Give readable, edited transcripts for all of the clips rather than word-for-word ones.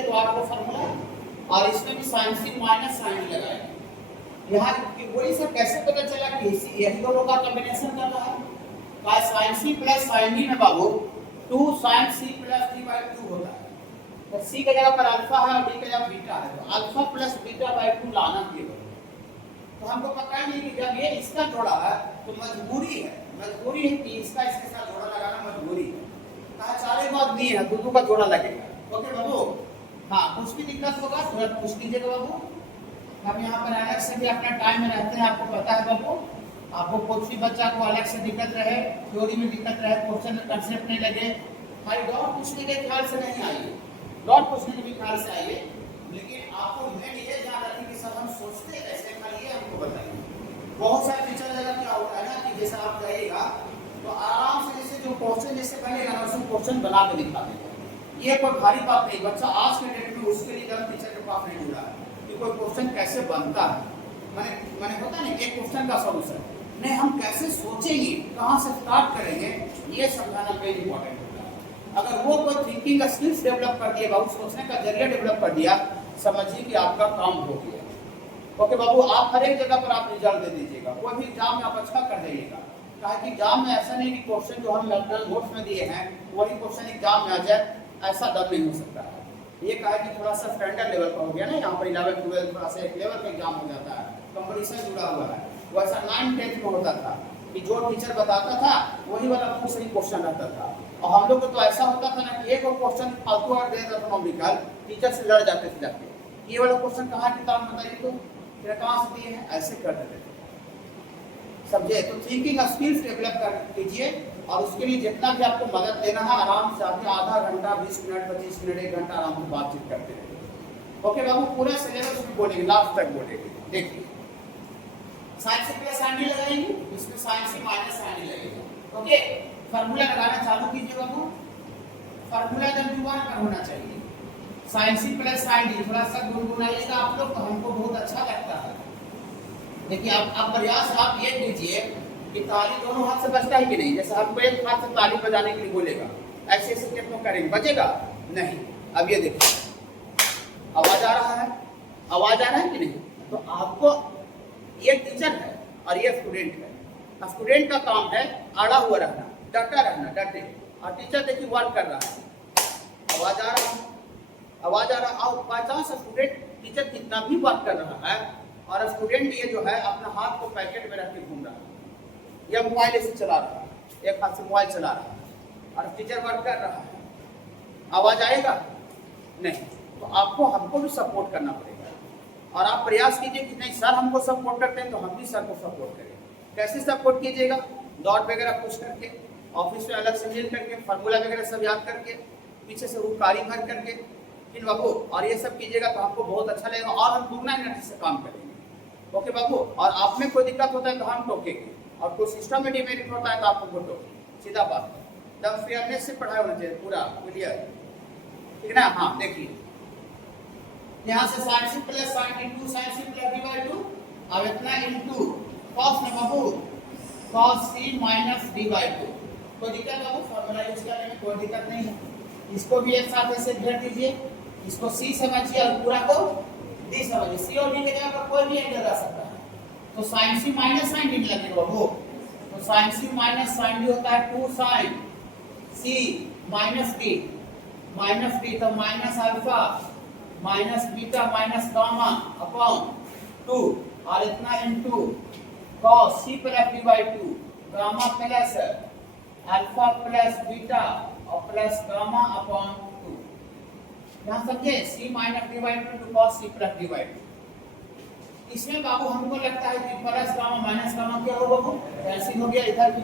ये तो आपका फॉर्मूला, और इसमें भी sign c minus sine D लगाया। यहाँ वही सर कैसे पता चला कि यही दोनों का कॉम्बिनेशन करना है? साइन सी प्लस साइन डी में बाबू 2 sine C plus D by 2 होता है। तो सी की जगह पर अल्फा है और डी की जगह बीटा है, तो अल्फा प्लस बीटा बाई 2 लाना केवल। तो हमको पता ही नहीं कि जब ये इसका जोड़ा है तो मजबूरी है कि इसका इसके साथ जोड़ा लगाना मजबूरी है। कहा चारे बात दिए है, दो का जोड़ा लगेगा। ओके बाबू, हाँ कुछ भी दिक्कत होगा तुरंत पूछ लीजिएगा बाबू। हम यहाँ पर अलग से भी अपना टाइम में रहते हैं, आपको पता है बाबू। आपको कुछ भी बच्चा को अलग से दिक्कत रहे, थ्योरी में दिक्कत रहे, क्वेश्चन में कंसेप्ट नहीं लगे, भाई डॉट पूछने के ख्याल से नहीं आइए, डॉट पूछने के भी ख्याल से आइए, लेकिन आपको मेन ये ध्यान रखें कि सब हम सोचते कैसे ये हमको बताइए। बहुत सारे टीचर जगह क्या होता है ना कि जैसे आप कहिएगा तो आराम से जैसे जो क्वेश्चन जैसे बनेगा ना उसको क्वेश्चन बना के दिखा देगा। ये कोई भारी बात नहीं, बच्चा आज के डेट में उसके लिए जब टीचर के पास नहीं जुड़ा है कि कोई क्वेश्चन कैसे बनता है, मैंने होता नहीं एक क्वेश्चन का सॉल्यूशन नहीं, हम कैसे सोचेंगे, कहाँ से स्टार्ट करेंगे, ये समझाना वेरी इंपॉर्टेंट होता है। अगर वो कोई थिंकिंग स्किल्स डेवलप कर दिया, बहुत सोचने का जरिया डेवलप कर दिया, समझिए कि आपका काम हो गया। ओके बाबू, आप हर एक जगह पर आप रिजल्ट दे दीजिएगा, कोई भी एग्जाम में आप अच्छा कर जाइएगा। कहा कि एग्जाम में ऐसा नहीं कि क्वेश्चन जो हम लर्नर नोट्स में दिए हैं वही क्वेश्चन एग्जाम में आ जाए, ऐसा डर नहीं हो सकता है। ये कहा कि थोड़ा सा स्टैंडर्ड लेवल का हो गया ना, यहाँ पर 11 12 थोड़ा सा एक लेवल का एग्जाम हो जाता है, कंपटीशन जुड़ा हुआ है। वैसा 9 10 में होता था कि जो टीचर बताता था वही वाला बहुत सही क्वेश्चन रहता था। और हम लोग को तो ऐसा होता था ना कि एक क्वेश्चन फालतू और दे देता था नॉमिकल, टीचर से लड़ जाते थे जाके, ये वाला क्वेश्चन कहाँ किताब में बताइए तो फिर कहाँ से दिए हैं, ऐसे कर देते थे। समझे? तो थिंकिंग स्किल्स डेवलप कर कीजिए, और उसके लिए जितना भी आपको मदद देना है आराम से आके आधा घंटा 20 मिनट 25 मिनट 1 घंटा आराम से बातचीत करते रहिए। ओके बाबू, पूरा सिलेबस में बोलेंगे, लास्ट तक बोलेंगे। देखिए साइन से प्लस साइन डी लगाएंगे, इसमें साइन से माइनस साइन डी लगेगा। ओके, फार्मूला लगाना चालू कीजिए बाबू। फार्मूला जब जुबान पर होना चाहिए, साइन सी प्लस साइन डी, थोड़ा सा गुनगुनाइएगा आप लोग तो हमको बहुत अच्छा लगता है। देखिए आप प्रयास आप ये कीजिए कि ताली दोनों हाथ से बजता है कि नहीं, जैसे हमको एक हाथ से ताली बजाने के लिए बोलेगा, ऐसे ऐसे कितना करेंगे, बजेगा नहीं। अब ये देखिए आवाज आ रहा है, आवाज आ रहा है कि नहीं। तो आपको ये टीचर है और ये स्टूडेंट है, स्टूडेंट का काम है अड़ा हुआ रहना, डटा रहना, डटे, और टीचर देखिए वर्क कर रहा है, आवाज आ रहा है, आवाज आ रहा है। और बाई चांस स्टूडेंट टीचर कितना भी वर्क कर रहा है और स्टूडेंट ये जो है अपना हाथ को पैकेट में रख के घूम रहा है या मोबाइल ऐसे चला रहा है, एक हाथ से मोबाइल चला रहा है और टीचर वर्क कर रहा है, आवाज आएगा नहीं। तो आपको हमको भी सपोर्ट करना पड़ेगा, और आप प्रयास कीजिए कि नहीं सर हमको सपोर्ट करते हैं तो हम भी सर को सपोर्ट करें। कैसे सपोर्ट कीजिएगा? डॉट वगैरह पूछ करके, ऑफिस में अलग से मिल करके, फार्मूला वगैरह सब याद करके, पीछे से उकारी भर करके इन बाबू, और ये सब कीजिएगा तो आपको बहुत अच्छा लगेगा और हम दुगना एनर्जी से काम करेंगे। ओके बाबू, और आप में कोई दिक्कत होता है तो हम टोकेंगे, और कोई सिस्टम में डिमेरिट होता है तो आपको वो टोकेंगे, सीधा बात है। तब फेयरनेस से पढ़ाई होना चाहिए पूरा क्लियर, ठीक ना। हाँ देखिए यहाँ से sine C plus sine into sine C plus D by 2, अब इतना इंटू कॉस में बाबू cos C minus D by 2। कोई दिक्कत बाबू, फॉर्मूला यूज करने में कोई दिक्कत नहीं है। इसको भी एक साथ ऐसे घेर दीजिए, इसको सी समझिए और पूरा को डी समझिए, सी और डी के जगह पर कोई भी एंगल रह सकता है। तो sine c minus sine d लगेगा बाबू, तो sine c minus sine d होता है 2 साइन सी माइनस डी, तो minus alpha minus beta minus gamma upon 2, और इतना into cos c plus D by 2, gamma plus alpha plus beta और plus gamma upon 2। यहाँ समझे, c माइनस डी बाई 2 टू cos c plus D by 2। इसमें बाबू हमको लगता है कि प्लस गामा माइनस गामा क्या होगा बाबू, कैंसिल हो गया, इधर भी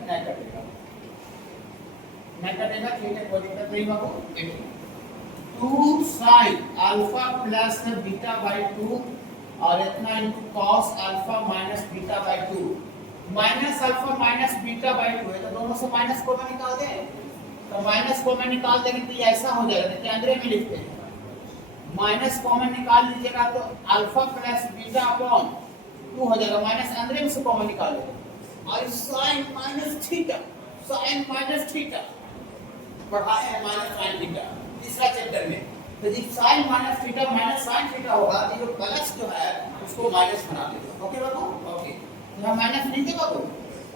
नहीं कटेगा, ठीक है कोई दिक्कत नहीं बाबू। देखिए 2 sine alpha plus beta by 2 और इतना into cos alpha minus beta by 2, minus alpha minus beta by 2 है तो दोनों से माइनस को मैं निकाल दें, तो माइनस को मैं निकाल देंगे तो ये ऐसा हो जाएगा। देखिए अंदर में लिखते हैं, माइनस कॉमन निकाल लीजिएगा तो अल्फा प्लस बीटा अपॉन 2 हो जाएगा, माइनस अंदर में से कॉमन निकालेगा, और साइन माइनस थीटा पढ़ाए हैं माइनस साइन थीटा तीसरा चैप्टर में, तो जी sine minus theta minus sine theta होगा, तो जो प्लस जो है उसको माइनस बना देगा। ओके बाबू, ओके यहाँ माइनस नहीं थे बाबू,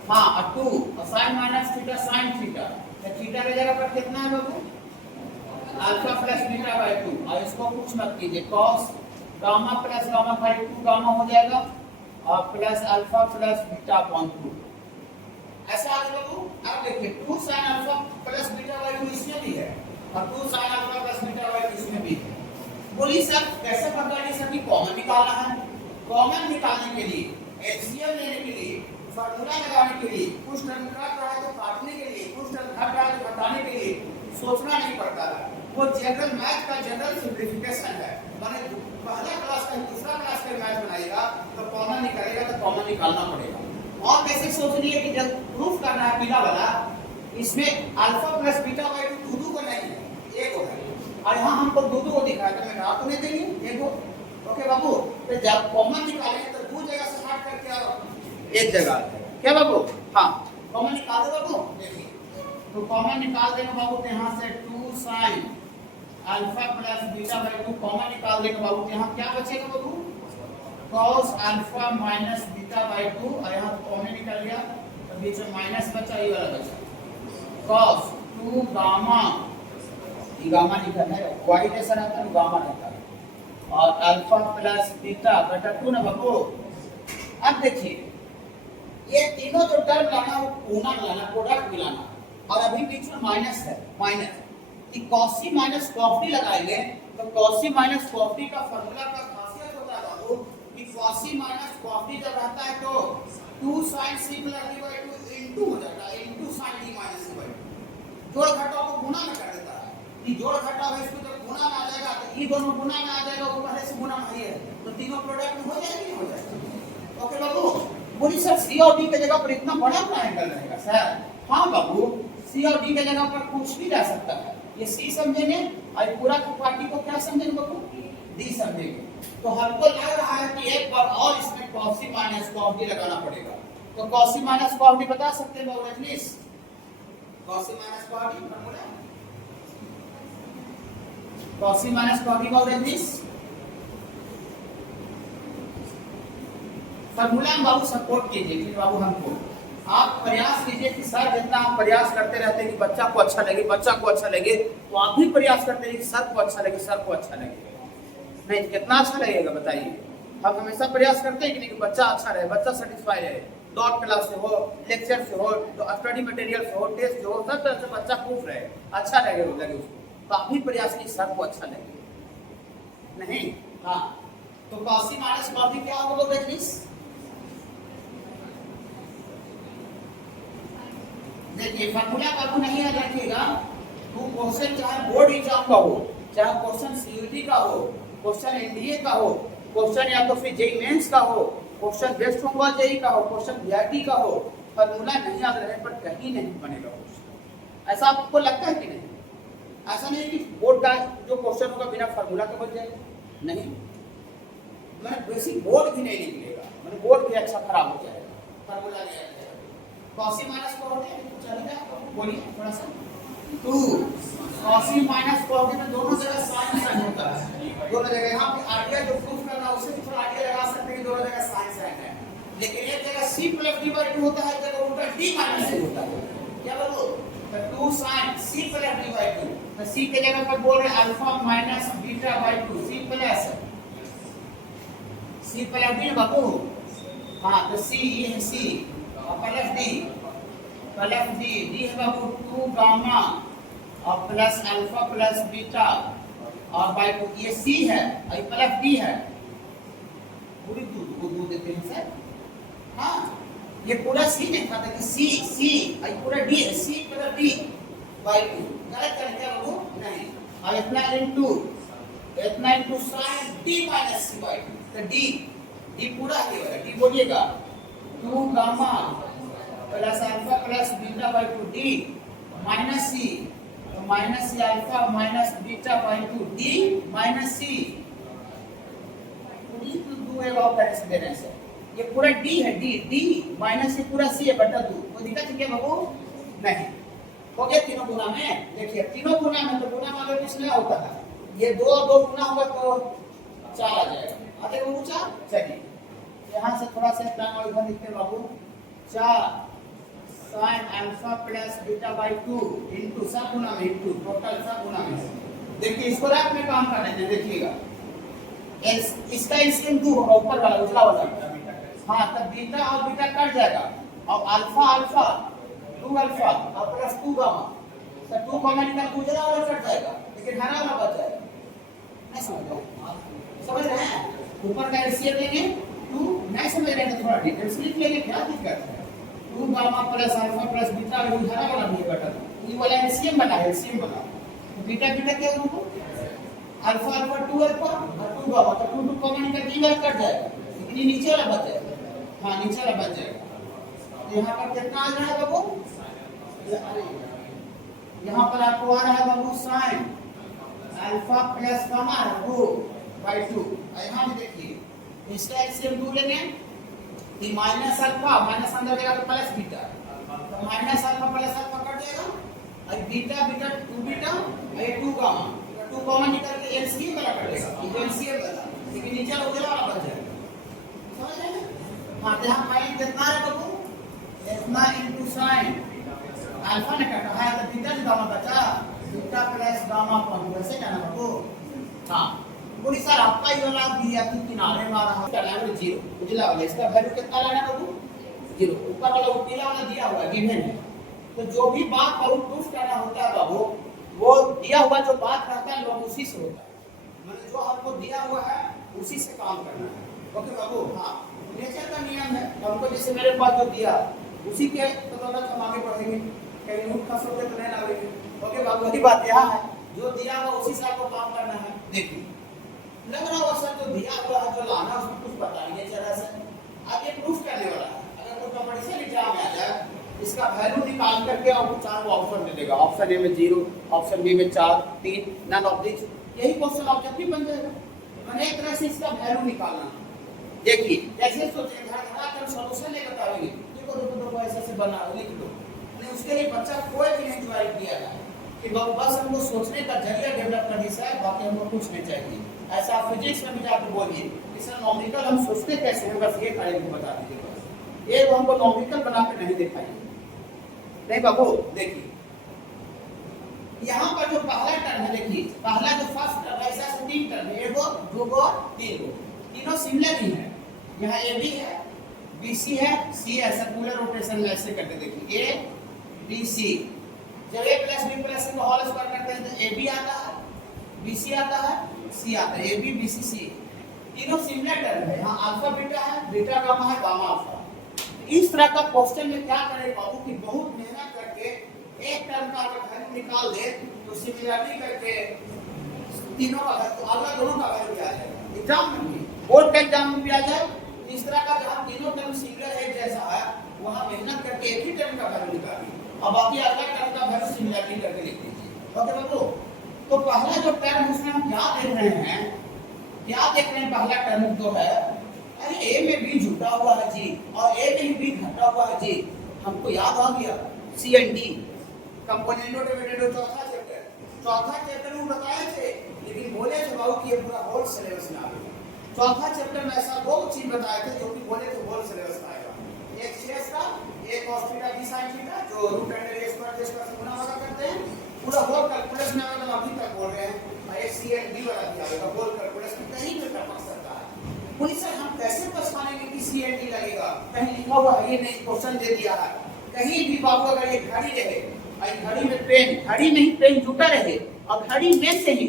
हाँ और 2 और sine minus theta sine theta, तो थीटा की जगह पर कितना है बाबू, अल्फा प्लस बीटा बाई 2, और इसको कुछ मत कीजिए, cos gamma plus gamma by 2 gamma हो जाएगा और plus alpha plus beta upon 2, ऐसा आ गया बाबू। अब देखिए 2 sin alpha plus beta by 2 इसमें भी है और 2 sin alpha plus beta by 2 इसमें भी है। बोलिए सर कैसे पता है सर कि कॉमन निकालना है? कॉमन निकालने के लिए एलसीएम लेने के लिए फार्मूला लगाने के लिए कुछ टर्म काट रहा है तो काटने के लिए, कुछ टर्म घट रहा है तो घटाने के लिए सोचना नहीं पड़ता है। वो जनरल मैथ का जनरल सिंप्लीफिकेशन है। माने पहला क्लास का दूसरा क्लास का मैथ बनाएगा तो कॉमन निकालेगा तो कॉमन निकालना पड़ेगा। और कैसे सोच लिए कि जब प्रूफ करना है पीला वाला, इसमें अल्फा प्लस बीटा बाई 2 2 को नहीं है, एक हो है और यहाँ हमको 2 2 को दिखाया तो मैं आपको नहीं देंगे एक हो। ओके बाबू, तो जब कॉमन निकालेंगे तो 2 जगह से हट करके और एक जगह आ जाएगा। क्या बाबू? हाँ कॉमन निकाल दो बाबू, देखिए तो कॉमन निकाल देंगे बाबू, तो यहाँ से 2 sin alpha plus beta by 2 common निकाल देंगे बाबू, तो यहाँ क्या बचेगा बाबू, cos alpha minus beta by 2 और यहाँ कॉमन निकल गया तो बीच में माइनस बचा, ये वाला बचा cos 2 गामा, ये गामा निकलना है, y जैसा रहता है गामा रहता है, और अल्फा प्लस बीटा बटा 2 ना बाबू। अब देखिए ये तीनों जो टर्म लाना वो पूना लाना, प्रोडक्ट मिलाना, और अभी बीच में माइनस है, माइनस कि cos माइनस cos लगाएंगे तो cos माइनस cos का फार्मूला का खासियत होता है बाबू कि cos माइनस cos जब रहता है तो 2 sin c plus d by 2 into हो जाता है, into sin d minus c by 2, जोड़ घटाव को गुणा में कर देता है। ये जोड़ घटाव है, इसको जब गुणा में आ जाएगा तो ये दोनों गुणा में आ जाएगा, वो पहले से गुणा में ही है तो तीनों प्रोडक्ट में हो जाएगी, हो जाएगा। ओके बाबू, बोली सर सी और डी की जगह पर इतना बड़ा अपना एंगल रहेगा सर? हाँ बाबू, सी और डी की जगह पर कुछ भी जा सकता है, ये सी समझेंगे और पूरा पार्टी को क्या समझेंगे बाबू, डी समझेंगे। तो हमको लग रहा है कि एक बार और इसमें cos माइनस cos लगाना पड़ेगा, तो cos माइनस cos बता सकते हैं बाबू at least, cos minus cos formula, cos minus cos बाबू एटलीस्ट फॉर्मूला में बाबू सपोर्ट कीजिए कि बाबू हमको आप प्रयास कीजिए कि सर जितना आप प्रयास करते रहते हैं कि बच्चा को अच्छा लगे, बच्चा को अच्छा लगे, तो आप भी प्रयास करते हैं कि सर को अच्छा लगे, सर को अच्छा लगे। नहीं कितना अच्छा लगेगा बताइए? हम हमेशा प्रयास करते हैं कि नहीं कि बच्चा अच्छा रहे, बच्चा सेटिस्फाई रहे, डॉट क्लास से हो, लेक्चर से हो, स्टडी मटेरियल से हो, टेस्ट से हो, सब तरह से बच्चा खुश रहे, अच्छा लगे उसको, तो आप भी प्रयास कीजिए सर को अच्छा लगे। नहीं हाँ, तो cos माइनस cos क्या होगा बोल रहे हैं? देखिए फार्मूला बाबू नहीं याद रखिएगा, तो क्वेश्चन चाहे बोर्ड एग्जाम का हो, चाहे क्वेश्चन सीयूटी का हो, क्वेश्चन एनडीए का हो, क्वेश्चन या तो फिर जेईई मेंस का हो, क्वेश्चन वेस्ट बंगाल जेईई का हो, क्वेश्चन बीआरटी का हो, फार्मूला नहीं याद रहे पर कहीं नहीं बनेगा क्वेश्चन। ऐसा आपको लगता है कि नहीं? ऐसा नहीं कि बोर्ड का जो क्वेश्चन होगा बिना फार्मूला के बन जाएगा, नहीं, मैंने बेसिक बोर्ड भी नहीं निकलेगा, मैंने बोर्ड भी अच्छा खराब हो जाएगा, फार्मूला नहीं आएगा। cos माइनस cos चलेगा, बोलिए थोड़ा सा 2 cos माइनस cos में दोनों जगह sin sin होता है, दोनों जगह यहाँ पे आइडिया जो प्रूफ करना है उससे भी थोड़ा आइडिया लगा सकते हैं कि दोनों जगह sin sin है, लेकिन एक जगह c प्लस d बाई 2 होता है, एक जगह उल्टा d माइनस c होता है। क्या बोलो? तो 2 sin c plus d by 2, तो c के जगह पर बोल रहे alpha minus beta by 2 c plus d बाबू, हाँ तो c ये है c प्लस डी है बाबू 2 गामा और प्लस अल्फा प्लस बीटा और बाई 2, ये सी है और ये प्लस डी है, पूरी दो देते हैं सर। हाँ ये पूरा सी नहीं था कि सी और पूरा डी है, सी प्लस डी बाई 2, गलत कर क्या बाबू? नहीं, और इतना into sin D minus C by 2, तो डी पूरा ही होगा, डी बोलिएगा 2 gamma plus alpha plus beta by 2 D minus C, तो minus C alpha minus beta by 2 D minus C, पूरी तो 2 है और कैसे दे रहे हैं सर, ये पूरा डी है, डी माइनस सी पूरा सी है बटा 2, कोई दिक्कत है क्या बाबू? नहीं, हो गया तीनों गुना में। देखिए तीनों गुना में तो गुना में अगर कुछ नहीं होता है, ये 2 और 2 गुना होगा तो 4 आ जाएगा। आ जाएगा वो 4। चलिए यहाँ से थोड़ा सा प्लान और इधर लिखते हैं बाबू। 4 sin alpha plus beta by 2 into सब गुना में इंटू टोटल सब गुना में। देखिए इसको रात में काम करने दें, देखिएगा इसका एलसीएम 2 होगा ऊपर वाला उजला वाला। हाँ तब बीटा और बीटा कट जाएगा और अल्फा अल्फा 2 अल्फा और प्लस 2 गामा, तो 2 गामा निकल उजला वाला कट जाएगा लेकिन हरा वाला बच जाएगा। नहीं समझ रहे हैं? ऊपर का एलसीएम लेंगे 2, नहीं समझ रहे हैं थोड़ा डिटेल्स लिख लेंगे, क्या दिक्कत है। 2 gamma plus alpha plus beta और हरा वाला भी बटा ये वाला एलसीएम बना है, एलसीएम बना तो बीटा बीटा क्या होगा अल्फा अल्फा 2 अल्फा और 2 गामा, तो 2 2 कॉमन निकल के कट जाएगा लेकिन ये नीचे वाला बच जाएगा। हाँ नीचे वाला बच जाएगा। तो यहाँ पर कितना आ रहा है बाबू, यहाँ पर आपको आ रहा है बाबू sin अल्फा प्लस गामा है वो बाई 2। यहाँ भी देखिए इसका एलसीएम 2 लेंगे कि माइनस अल्फा माइनस अंदर जाएगा तो प्लस बीटा, तो minus alpha plus alpha cut जाएगा और बीटा बीटा 2 बीटा और ये 2 गामा, 2 कॉमन निकल के एलसीएम वाला कटेगा, ये एलसीएम वाला लेकिन नीचे वाला उजला वाला बच जाएगा। समझ रहे हैं? हाँ तो यहाँ फाइन कितना है बाबू, इतना इनटू sin अल्फा ने कटा है तो बीटा से गामा बचा, बीटा प्लस गामा पर वैसे क्या ना बाबू। हाँ बोली सर आपका ये वाला दिया कि किनारे में आ रहा है डाला है 0 उजला वाला, इसका वैल्यू कितना लाना बाबू 0, ऊपर वाला उजला वाला दिया हुआ है गिवन है। तो जो भी बात बाबू प्रूफ करना होता है बाबू वो दिया हुआ जो बात रहता है लोग उसी से होता है, मतलब जो हमको दिया हुआ है उसी से काम करना है। ओके बाबू। हाँ नेचर का नियम है, हमको जैसे मेरे पास जो दिया उसी के बदौलत हम आगे बढ़ेंगे, कहीं नोट का सोचे तो नहीं लाएंगे। ओके बाबू वही बात यहाँ है, जो दिया हुआ उसी से आपको काम करना है। देखिए लग रहा होगा सर जो दिया हुआ है जो लाना उसको कुछ पता नहीं है जरा से, अब ये प्रूफ करने वाला है। अगर कोई कंपटीशन एग्जाम में आ जाए इसका वैल्यू निकाल करके आपको 4 ऑप्शन दे देगा, ऑप्शन ए में 0, ऑप्शन बी में 4, 3 नन ऑफ दिस, यही क्वेश्चन ऑब्जेक्टिव बन जाएगा। मैंने एक तरह से इसका वैल्यू निकालना। देखिए जैसे सोचिए घर घर सॉल्यूशन लेकर बताएंगे, देखो देखो ऐसे से बना लिख दो, नहीं उसके लिए बच्चा कोई भी नहीं ज्वाइन किया है कि बस हमको सोचने का जरिया डेवलप करने से है, बाकी हमको कुछ नहीं चाहिए। ऐसा आप फिजिक्स में भी जाकर बोलिए कि सर नॉमिकल हम सोचते कैसे हैं, बस ये कार्य को बता दीजिए, बस ये हमको नॉमिकल बनाकर नहीं दिखाइए। नहीं बाबू देखिए यहाँ पर जो पहला टर्म है, देखिए पहला जो फर्स्ट टर्म है ऐसा 3 टर्म है, 1 2 3 तीनों सिमिलर ही है। यहाँ ए बी है, बी सी है, सी है, सर्कुलर रोटेशन में ऐसे करके देखिए ए बी सी। जब a plus b plus c को होल स्क्वायर करते हैं तो ए बी आता है, बी सी आता है, सी आता है, ए बी बी सी सी तीनों सिमिलर टर्म है। यहाँ अल्फा बीटा है, बीटा गामा है, गामा अल्फा। इस तरह का क्वेश्चन में क्या करें बाबू कि बहुत मेहनत करके एक टर्म का अगर वैल्यू निकाल दे तो सिमिलरिटी करके तीनों का तो अलग दोनों का वैल्यू आ जाएगा। एग्जाम में भी बोर्ड का एग्जाम में भी आ जाए इस तरह का, जहाँ तीनों टर्म सिमिलर है जैसा है वहाँ मेहनत करके एक ही टर्म का वैल्यू निकालिए और बाकी अलग टर्म का वैल्यू सिमिलरिटी करके लिख दीजिए। ओके बाबू। तो पहला जो टर्म उसमें हम क्या देख रहे हैं, क्या देख रहे हैं, पहला टर्म जो है अरे ए में बी जुटा हुआ है जी और ए में बी घटा हुआ है जी, हमको याद आ गया सी एंड डी कंपोनेंटो डिविडेंडो चौथा चैप्टर में बताए थे, लेकिन बोले थे बाबू कि ये पूरा होल सिलेबस में आ गया। चौथा चैप्टर में ऐसा 2 चीज बताए थे जो कि बोले थे होल सिलेबस में आएगा, एक शेष का, एक cos theta b sin theta जो रूट अंडर a स्क्वायर जिसका से गुणा वाला करते हैं, पूरा होल कैलकुलस में अगर हम अभी तक बोल रहे हैं और ये सी एंड डी वाला दिया होगा होल कैलकुलस में कहीं भी कर सकता है। पुलिस सर हम कैसे पहचानेंगे कि सी एंड डी लगेगा, कहीं लिखा हुआ है ये नहीं, क्वेश्चन दे दिया है कहीं भी बाबू अगर ये घड़ी रहे घड़ी में पेन, घड़ी नहीं पेन जुटा रहे और घड़ी में से ही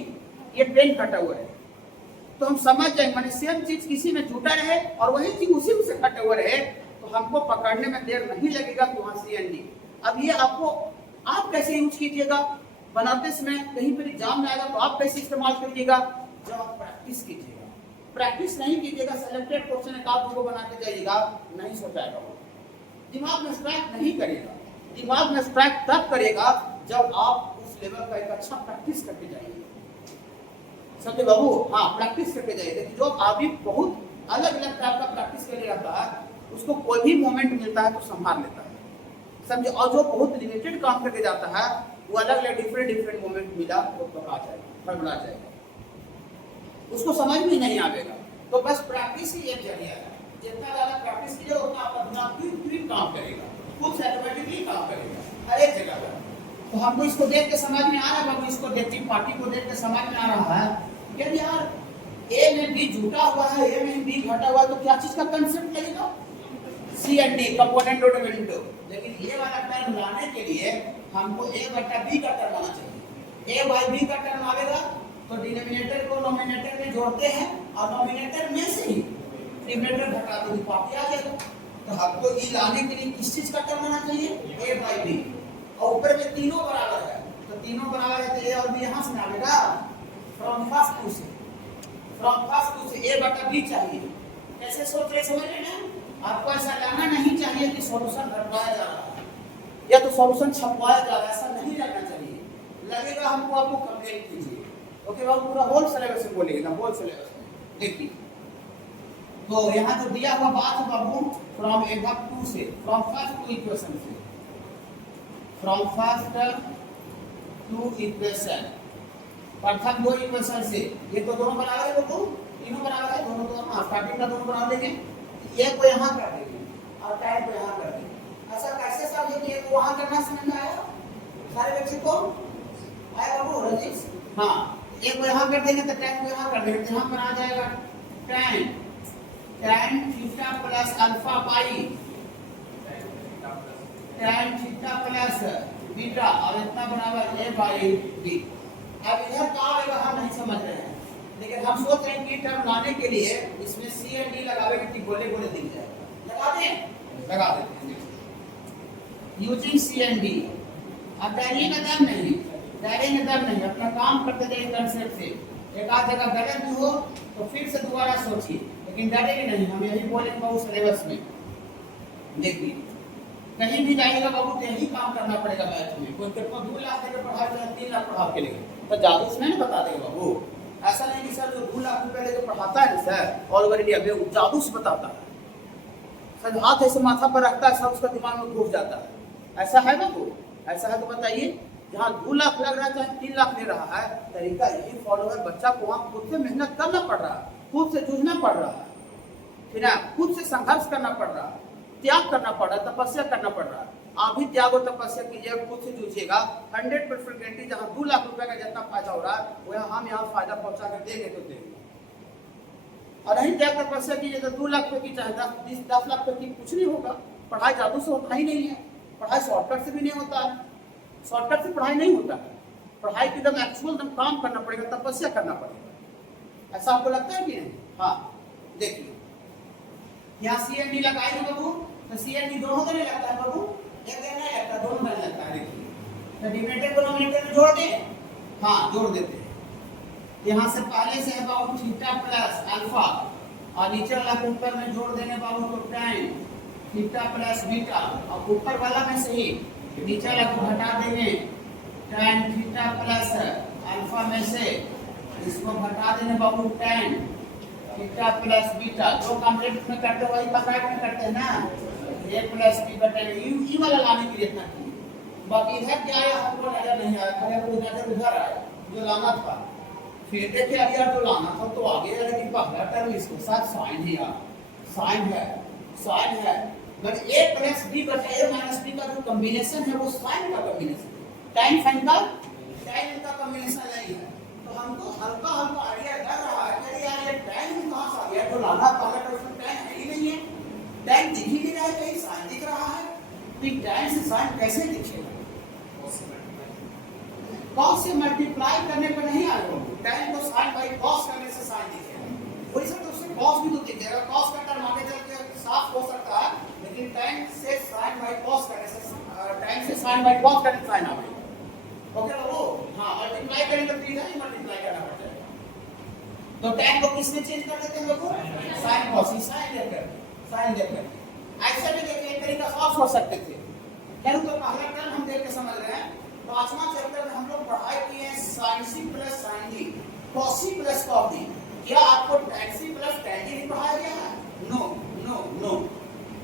ये पेन कटा हुआ है तो हम समझ जाएंगे, माने सेम चीज किसी में जुटा रहे और वही चीज उसी में से कटा हुआ रहे तो हमको पकड़ने में देर नहीं लगेगा कि वहाँ सी एंड डी। अब ये आपको आप कैसे यूज कीजिएगा बनाते समय, कहीं पर एग्जाम में आएगा तो आप कैसे इस्तेमाल करिएगा, जब आप प्रैक्टिस कीजिएगा। प्रैक्टिस नहीं कीजिएगा, सिलेक्टेड क्वेश्चन एक आप को बना के जाइएगा, नहीं सोचाएगा वो, दिमाग में स्ट्राइक नहीं करेगा। दिमाग में स्ट्राइक तब करेगा जब आप उस लेवल का एक अच्छा प्रैक्टिस करके जाइए। समझे बाबू। हाँ प्रैक्टिस करके जाइए। देखिए जो आदमी बहुत अलग अलग टाइप का प्रैक्टिस करके रहता है उसको कोई भी मोमेंट मिलता है तो संभाल लेता है, समझे। और जो बहुत लिमिटेड काम करके जाता है वो अलग अलग डिफरेंट मोमेंट मिला तो आ जाएगा, बड़ा जाएगा। उसको समझ में नहीं आएगा। तो बस प्रैक्टिस ही एक जरिया है, जितना ज़्यादा प्रैक्टिस कीजिए उतना आपका दिमाग क्विक काम करेगा, खुद से ऑटोमेटिकली काम करेगा हर एक जगह पर। तो हमको इसको देख के समझ में आ रहा है बाबू, इसको देखती पार्टी को देख के समझ में आ रहा है कि यार ए में बी जुटा हुआ है, ए में बी घटा हुआ है, तो क्या चीज का कंसेप्ट लगेगा? सी एंड डी, कंपोनेंट और डेरिवेटिव। लेकिन ये वाला टर्म लाने के लिए हमको ए बटा बी का टर्म आना चाहिए। ए बाई बी का टर्म आएगा तो डिनोमिनेटर को नोमिनेटर में जोड़ते हैं और नोमिनेटर में से ही डिनोमिनेटर घटा दो पार्टी आ जाएगा। तो हमको ये लाने के लिए किस चीज का टर्म आना चाहिए? ए बाई बी, और ऊपर में तीनों बराबर है, तो तीनों बराबर है तो ए और बी यहाँ से आएगा फ्रॉम फर्स्ट टू से, फ्रॉम फर्स्ट टू से ए बटा बी चाहिए। कैसे सोच रहे समझ रहे हैं? आपको ऐसा लगना नहीं चाहिए कि सॉल्यूशन घटवाया जा रहा है या तो सॉल्यूशन छपवाया जा रहा है, ऐसा नहीं लगना चाहिए। लगेगा हमको आपको कंप्लेंट कीजिए। ओके बाबू, पूरा होल सिलेबस में बोलेंगे ना, होल सिलेबस में देखिए। तो यहाँ जो दिया हुआ बात है बाबू, फ्रॉम एबव टू से, फ्रॉम फर्स्ट टू इक्वेशन से, फ्रॉम फर्स्ट टू इक्वेशन, प्रथम दो इक्वेशन से, ये तो दोनों बराबर है बाबू, तीनों बराबर है, दोनों तो हाँ स्टार्टिंग का दोनों बराबर लेंगे, एक को यहाँ कर देंगे और टाइम को यहाँ कर देंगे। ऐसा कैसे समझे कि एक को वहाँ करना समझ में आया? सारे बच्चे को आया बाबू रजिश? हाँ, एक को यहाँ कर देंगे तो टाइम को यहाँ कर देंगे, तो यहाँ पर आ जाएगा tan थीटा प्लस अल्फा पाई, tan थीटा प्लस बीटा, और इतना बराबर a बाई b। अब इधर क्या आएगा हम नहीं समझ रहे हैं, लेकिन हम सोच रहे हैं कि टर्म लाने के लिए इसमें सी एंड डी लगावेंगे तो गोले गोले दिख जाएगा। लगा दें? लगा देते हैं यूजिंग सी एंड डी। अब डरिएगा दम नहीं, डरेंगे दम नहीं, अपना काम करते जाइए कंसेप्ट से। एक आध जगह गलत भी हो तो फिर से दोबारा सोचिए, लेकिन डरेंगे नहीं। हम यही बोलेंगे बाबू सिलेबस में। देखिए कहीं भी जाइएगा बाबू तो यही काम करना पड़ेगा मैथ में। कोई तेरे को 2 लाख देकर पढ़ा के 3 लाख पढ़ा के लेंगे तो जादू से नहीं बता देगा बाबू। ऐसा नहीं कि सर जो 2 लाख रुपए लेकर पढ़ाता है सर ऑल ओवर इंडिया में जादू से बताता है, सर हाथ ऐसे माथा पर रखता है सब उसका दिमाग में घुस जाता है। ऐसा है बाबू? ऐसा है तो बताइए। जहाँ 2 लाख लग रहा है चाहे 3 लाख ले रहा है, तरीका यही फॉलो है। बच्चा को वहाँ खुद से मेहनत करना पड़ रहा है, खुद से जूझना पड़ रहा है, फिर खुद से संघर्ष करना पड़ रहा है, त्याग करना पड़ रहा है, तपस्या करना पड़ रहा है। आप भी त्याग और तपस्या कीजिएगा, खुद से जूझिएगा। 100% गारंटी जहाँ 2 लाख रुपए का जितना फायदा हो रहा है वह हम यहाँ फायदा पहुंचा कर देंगे तो देंगे। और नहीं त्याग तपस्या कीजिए तो 2 लाख रुपए की चाहे 10 लाख रुपए की कुछ नहीं होगा। पढ़ाई जादू से होता ही नहीं है, पढ़ाई शॉर्टकट से भी नहीं होता है, शॉर्टकट से पढ़ाई नहीं होता है। पढ़ाई की एकदम एक्चुअल एकदम काम करना पड़ेगा, तपस्या करना पड़ेगा। ऐसा आपको लगता है कि नहीं? हाँ देखिए यहाँ सी एंड डी लगाई है बाबू, तो सी एंड डी दोनों को नहीं लगता है बाबू, एक नहीं लगता, दोनों में लगता है। देखिए तो डिनोमिनेटर को डिनोमिनेटर में जोड़ दें, हाँ जोड़ देते हैं। यहाँ से पहले से है बाबू थीटा प्लस अल्फा, और नीचे वाला के ऊपर में जोड़ देंगे बाबू तो tan थीटा प्लस बीटा, और ऊपर वाला में से ही नीचे वाला को हटा देंगे tan थीटा प्लस अल्फा में से इसको हटा देंगे बाबू tan थीटा प्लस बीटा। जो कॉम्प्लेक्स में करते वही पकड़ में करते हैं ना, a प्लस b बटे ई वाला लाने के लिए इतना की। बाकी इधर क्या आया हमको नजर नहीं आया, खैर वो उधर आया जो लाना था। फिर देखिए अब यार जो लाना था तो आगे है, लेकिन पहला टर्म इसके साथ साइन ही यार, साइन है, साइन है। बट a प्लस b बटे a माइनस b का जो कॉम्बिनेशन है वो साइन का कॉम्बिनेशन है, tan फाइन का tan का कॉम्बिनेशन नहीं है। तो हमको हल्का हल्का आइडिया लग रहा है कि यार ये tan कहां से आ गया, तो लाना पहला टर्म में tan है ही नहीं है, tan दिख ही नहीं रहा है, कहीं साइन दिख रहा है। तो tan से साइन कैसे दिखेगा? cos से मल्टीप्लाई करने पर नहीं आएगा, tan को sin बाई cos करने से sin दिखेगा। वैसे तो उससे cos भी तो दिखेगा, cos का टर्म आगे चल के साफ हो सकता है, लेकिन tan से sin बाई cos करने से tan से sin बाई cos करने से sin आएगा। ओके बाबू? हाँ, मल्टीप्लाई करेंगे तो इधर ही मल्टीप्लाई करना पड़ जाएगा। तो tan को किसमें चेंज कर देते हैं बाबू? sin cos, sin लेकर ऐसा भी देखिए एक तरीका साफ हो सकते थे। खैर तो पहला टर्म हम देख के समझ रहे हैं। 5वां चैप्टर में हम लोग पढ़ाई किए हैं sin c plus sin d, cos c plus cos d। क्या आपको tan c plus tan d नहीं पढ़ाया गया है? नो नो नो,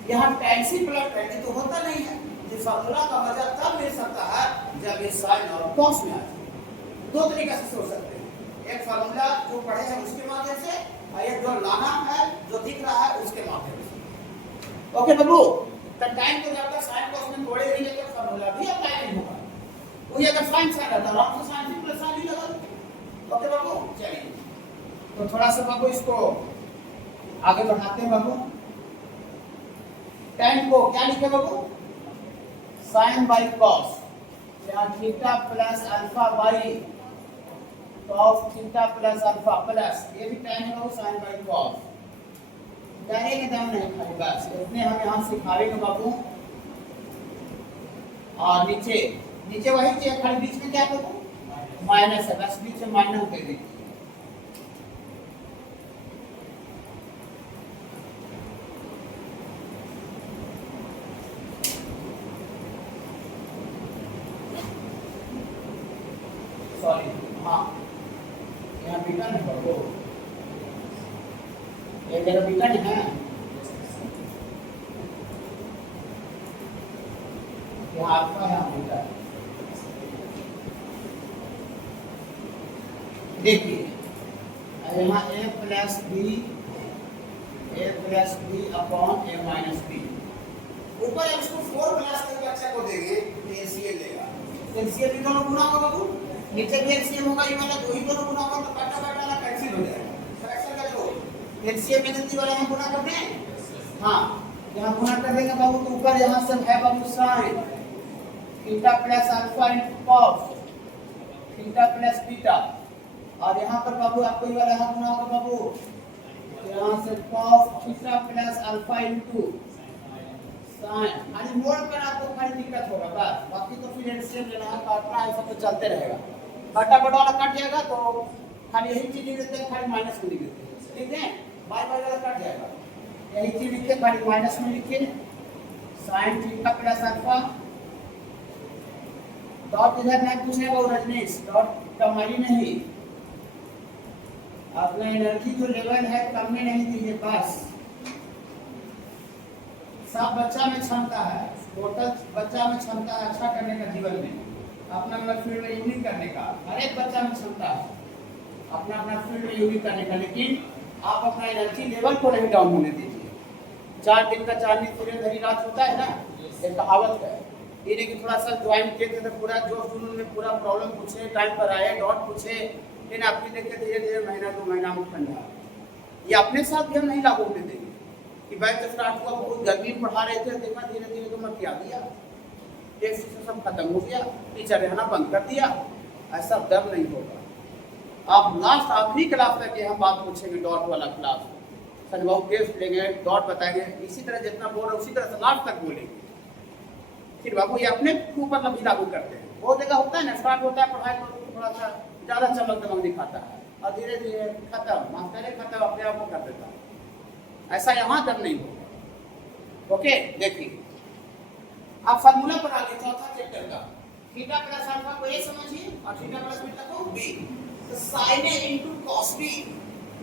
यहाँ tan c plus tan d तो होता नहीं है। ये फार्मूला का मजा तब मिल सकता है जब ये sin और cos में आ जाए। 2 तरीके से सोच सकते हैं। एक फार्मूला जो पढ़े हैं उसके माध्यम से और एक जो लाना है जो दिख रहा है उसके माध्यम से। ओके बाबू, तो टाइम को जब तक साइन को उसमें तोड़े नहीं लेकर फार्मूला भी अप्लाई नहीं होगा। वही अगर साइन साइन रहता है आराम से साइन भी प्लस साइन ही लगा दो। ओके बाबू, चलिए तो थोड़ा सा बाबू इसको आगे बढ़ाते हैं बाबू। टाइम को क्या लिखे बाबू, साइन बाई कॉस, या theta plus alpha by cos theta plus alpha plus, ये भी टाइम है बाबू साइन बाई कॉस। डायरेक्ट एकदम नहीं खाली बस इतने हम यहाँ सिखाएंगे बाबू। और नीचे नीचे वही चीज खाली बीच में क्या बाबू माइनस है, बस बीच में माइनस दे दीजिए। सॉरी, हाँ यहाँ बीटा नहीं बाबू, ये मेरा बीटा नहीं है, यहाँ अल्फा है बीटा। देखिए यहाँ a plus b upon a minus b, ऊपर इसको 4 प्लस करके अच्छा को देंगे तो एलसीएम लेगा। एलसीएम भी दोनों गुना होगा बाबू, नीचे भी एलसीएम होगा, ये वाला दो ही दोनों गुना होगा तो काटा काटा ना कैंसिल हो जाएगा। फ्रैक्शन का जो एलसीएम में नीचे वाला हम गुना करते हैं, हाँ यहाँ गुना कर देंगे बाबू। तो ऊपर यहाँ से है बाबू sine theta plus alpha into cos theta plus beta, और यहाँ पर बाबू आपको ये वाला यहाँ गुना होगा बाबू, यहाँ से cos theta plus alpha into sine. खाली मोड़ पर आपको खाली दिक्कत होगा बस, बाकी तो फिर एलसीएम लेना है, काटना है, सब तो चलते रहेगा। काटा बड़ा वाला कट जाएगा तो खाली यही चीज लिख देते हैं, खाली माइनस में लिख देते हैं, ठीक है। बाय बाय वाला कट जाएगा, यही चीज लिखिए खाली माइनस में लिखिए sign theta plus alpha. Dot इधर नहीं पूछेगा वो रजनीश, डॉट कमाई नहीं, अपना एनर्जी जो लेवल है कम में नहीं दीजिए बस। सब बच्चा में क्षमता है, टोटल बच्चा में क्षमता है अच्छा करने का जीवन में, अपना अपना फील्ड में यूनिक करने का, हर एक बच्चा में क्षमता है अपना अपना फील्ड में यूनिक करने का, लेकिन आप अपना एनर्जी लेवल को नहीं डाउन होने दीजिए। 4 दिन का चांदनी पूरे धरी रात होता है ना, एक कहावत है, ये नहीं कि थोड़ा सा ज्वाइन किए थे पूरा जोश जुनून में पूरा प्रॉब्लम पूछे, टाइम पर आए, डॉट पूछे, लेकिन आपकी देखिए धीरे धीरे महीना 2 महीना में ठंडा। ये अपने साथ भी हम नहीं लागू होने देंगे कि बैच स्टार्ट हुआ बहुत गर्मी में पढ़ा रहे थे, देखा धीरे धीरे तो मत याद दिया, टेस्ट से सब खत्म हो गया, टीचर रहना बंद कर दिया, ऐसा डर नहीं होगा। आप लास्ट आखिरी क्लास तक हम बात पूछेंगे, डॉट वाला क्लास संजय टेस्ट लेंगे, डॉट बताएंगे, इसी तरह जितना बोल रहे उसी तरह से लास्ट तक बोलेंगे। फिर बाबू ये अपने ऊपर भी लागू करते हैं, बहुत जगह होता है ना, स्टार्ट होता है पढ़ाई तो थोड़ा सा ज़्यादा चमक दमक दिखाता है और धीरे धीरे खत्म, मास्टर खत्म अपने आप को कर देता है, ऐसा यहाँ तक नहीं होगा। ओके, देखिए आप फार्मूला पर आगे चौथा चैप्टर का थीटा प्लस अल्फा को ए समझिए और थीटा प्लस बीटा को बी, तो sine a into cos b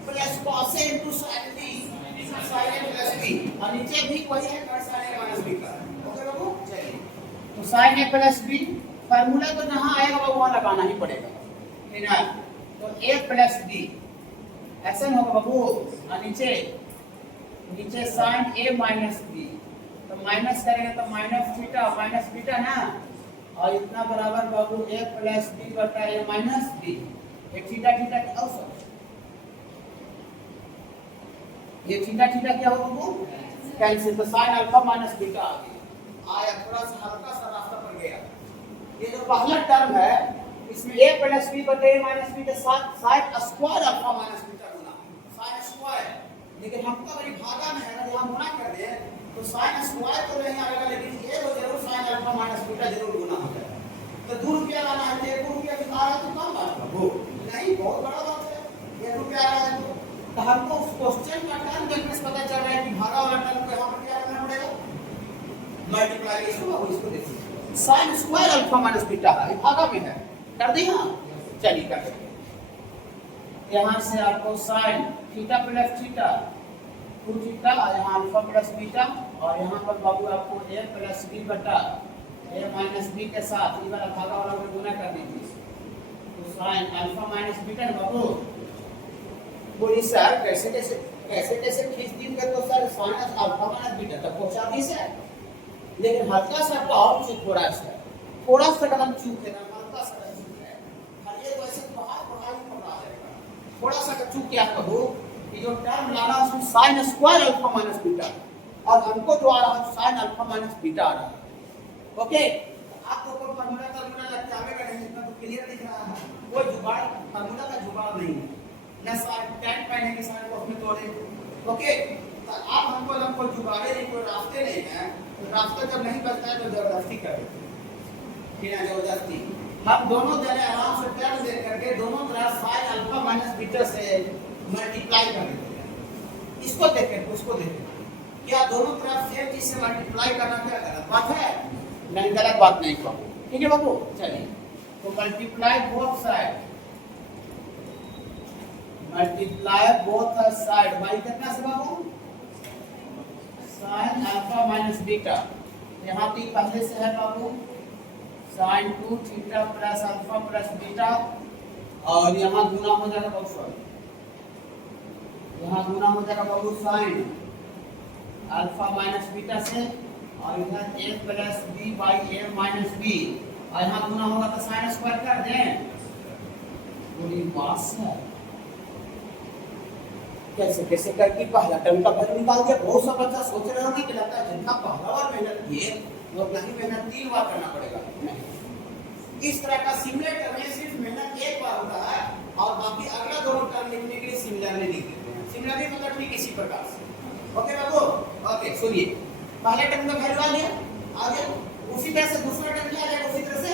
plus cos a into sine b, sine a plus b, और नीचे भी वही है कर साइन ए माइनस बी का। ओके बाबू, चलिए तो sine a plus b formula तो जहां आएगा वो वहां लगाना ही पड़ेगा, ठीक है। तो ए प्लस बी ऐसा होगा बाबू, और नीचे साइन ए माइनस बी, तो माइनस करेंगे तो माइनस थीटा माइनस बीटा ना, और इतना बराबर बाबू ए प्लस बी बटा ए माइनस बी, ये थीटा थीटा क्या औसत, ये थीटा थीटा क्या होगा बाबू कैंसिल, तो साइन अल्फा माइनस बीटा आ गया, आया थोड़ा सा हल्का सा रास्ता पर गया। ये जो पहला टर्म है इसमें ए प्लस बी बटा ए माइनस बी के साथ sine square alpha minus beta गुना साइन स्क्वायर, लेकिन हमको अगर भागा में है ना, हम गुना कर दे तो साइन स्क्वायर तो नहीं आएगा, लेकिन ये तो जरूर साइन अल्फा माइनस बीटा जरूर गुना हो जाएगा। तो 2 रुपया लाना है, 1 रुपया भी आ रहा है तो कम बात है वो नहीं, बहुत बड़ा बात है, 1 रुपया आ रहा है तो हमको उस क्वेश्चन का टर्म देखने से पता चल रहा है कि भागा वाला टर्म को यहाँ पर क्या करना पड़ेगा, मल्टीप्लाइकेशन होगा, इसको देखिए sign square alpha minus beta है, भागा में है, कर दे। हाँ चलिए कर दे, यहाँ से आपको sign theta plus theta 2 theta, यहाँ अल्फा प्लस बीटा, और यहाँ पर बाबू आपको ए प्लस बी बटा ए माइनस बी के साथ ये वाला भागा वाला को गुना कर दीजिए, तो साइन अल्फा माइनस बीटा ना बाबू। बोली सर कैसे कैसे कैसे कैसे खींच दिए तो sir sign alpha minus beta तक पहुंचा दी सर, लेकिन हल्का सा और चूक हो रहा है सर, थोड़ा सा कदम चूक है ना, हल्का सा चूक है। और ये वैसे बाहर पढ़ाई पढ़ रहा है, थोड़ा सा चूक क्या कहो कि जो टर्म लाना उसमें sign square alpha minus beta और हमको जो आ रहा है साइन अल्फा माइनस बीटा आ रहा है। ओके, आपको कोई फार्मूला लगता आवेगा नहीं, इतना तो क्लियर दिख रहा है, कोई जुगाड़ फार्मूला का जुगाड़ नहीं है ना, साइन टेन पहने के साइन को अपने तोड़े। ओके, तो आप हमको जब कोई जुगाड़े नहीं, कोई रास्ते नहीं है, तो रास्ता जब नहीं बचता है तो जबरदस्ती करें, बिना जबरदस्ती हम दोनों जने आराम से टर्म दे करके दोनों तरफ साइन अल्फा माइनस बीटा से मल्टीप्लाई कर देते हैं। इसको देखें उसको देखें, क्या दोनों तरफ सेम चीज से मल्टीप्लाई करना क्या गलत बात है? नहीं, गलत बात नहीं बाबू, ठीक है बाबू। चलिए तो multiply both side, multiply both side by कितना से बाबू? साइन अल्फा माइनस बीटा, यहाँ पे पहले से है बाबू sine 2 theta plus alpha plus beta, और यहाँ गुना हो जाएगा बाबू, सॉरी यहाँ गुना हो जाएगा बाबू साइन अल्फा माइनस बीटा से, और इधर a plus b by a minus b, और यहाँ गुना होगा तो साइन स्क्वायर कर दें। पूरी बात है कैसे कैसे करके पहला टर्म का वैल्यू निकाल दिया। बहुत सा बच्चा सोच रहे होंगे कि लगता है जितना पहला बार मेहनत किए वो उतना ही मेहनत 3 बार करना पड़ेगा। नहीं, इस तरह का सिमुलेटर में सिर्फ मेहनत एक बार होता है और बाकी अगला दोनों टर्म लिखने के लिए सिमिलरली लिख देते हैं। सिमिलरली मतलब ठीक इसी प्रकार से। ओके बाबू, ओके सुनिए, पहले टर्म का वैल्यू आ गया, उसी तरह से दूसरा टर्म क्या आ जाएगा, उसी तरह से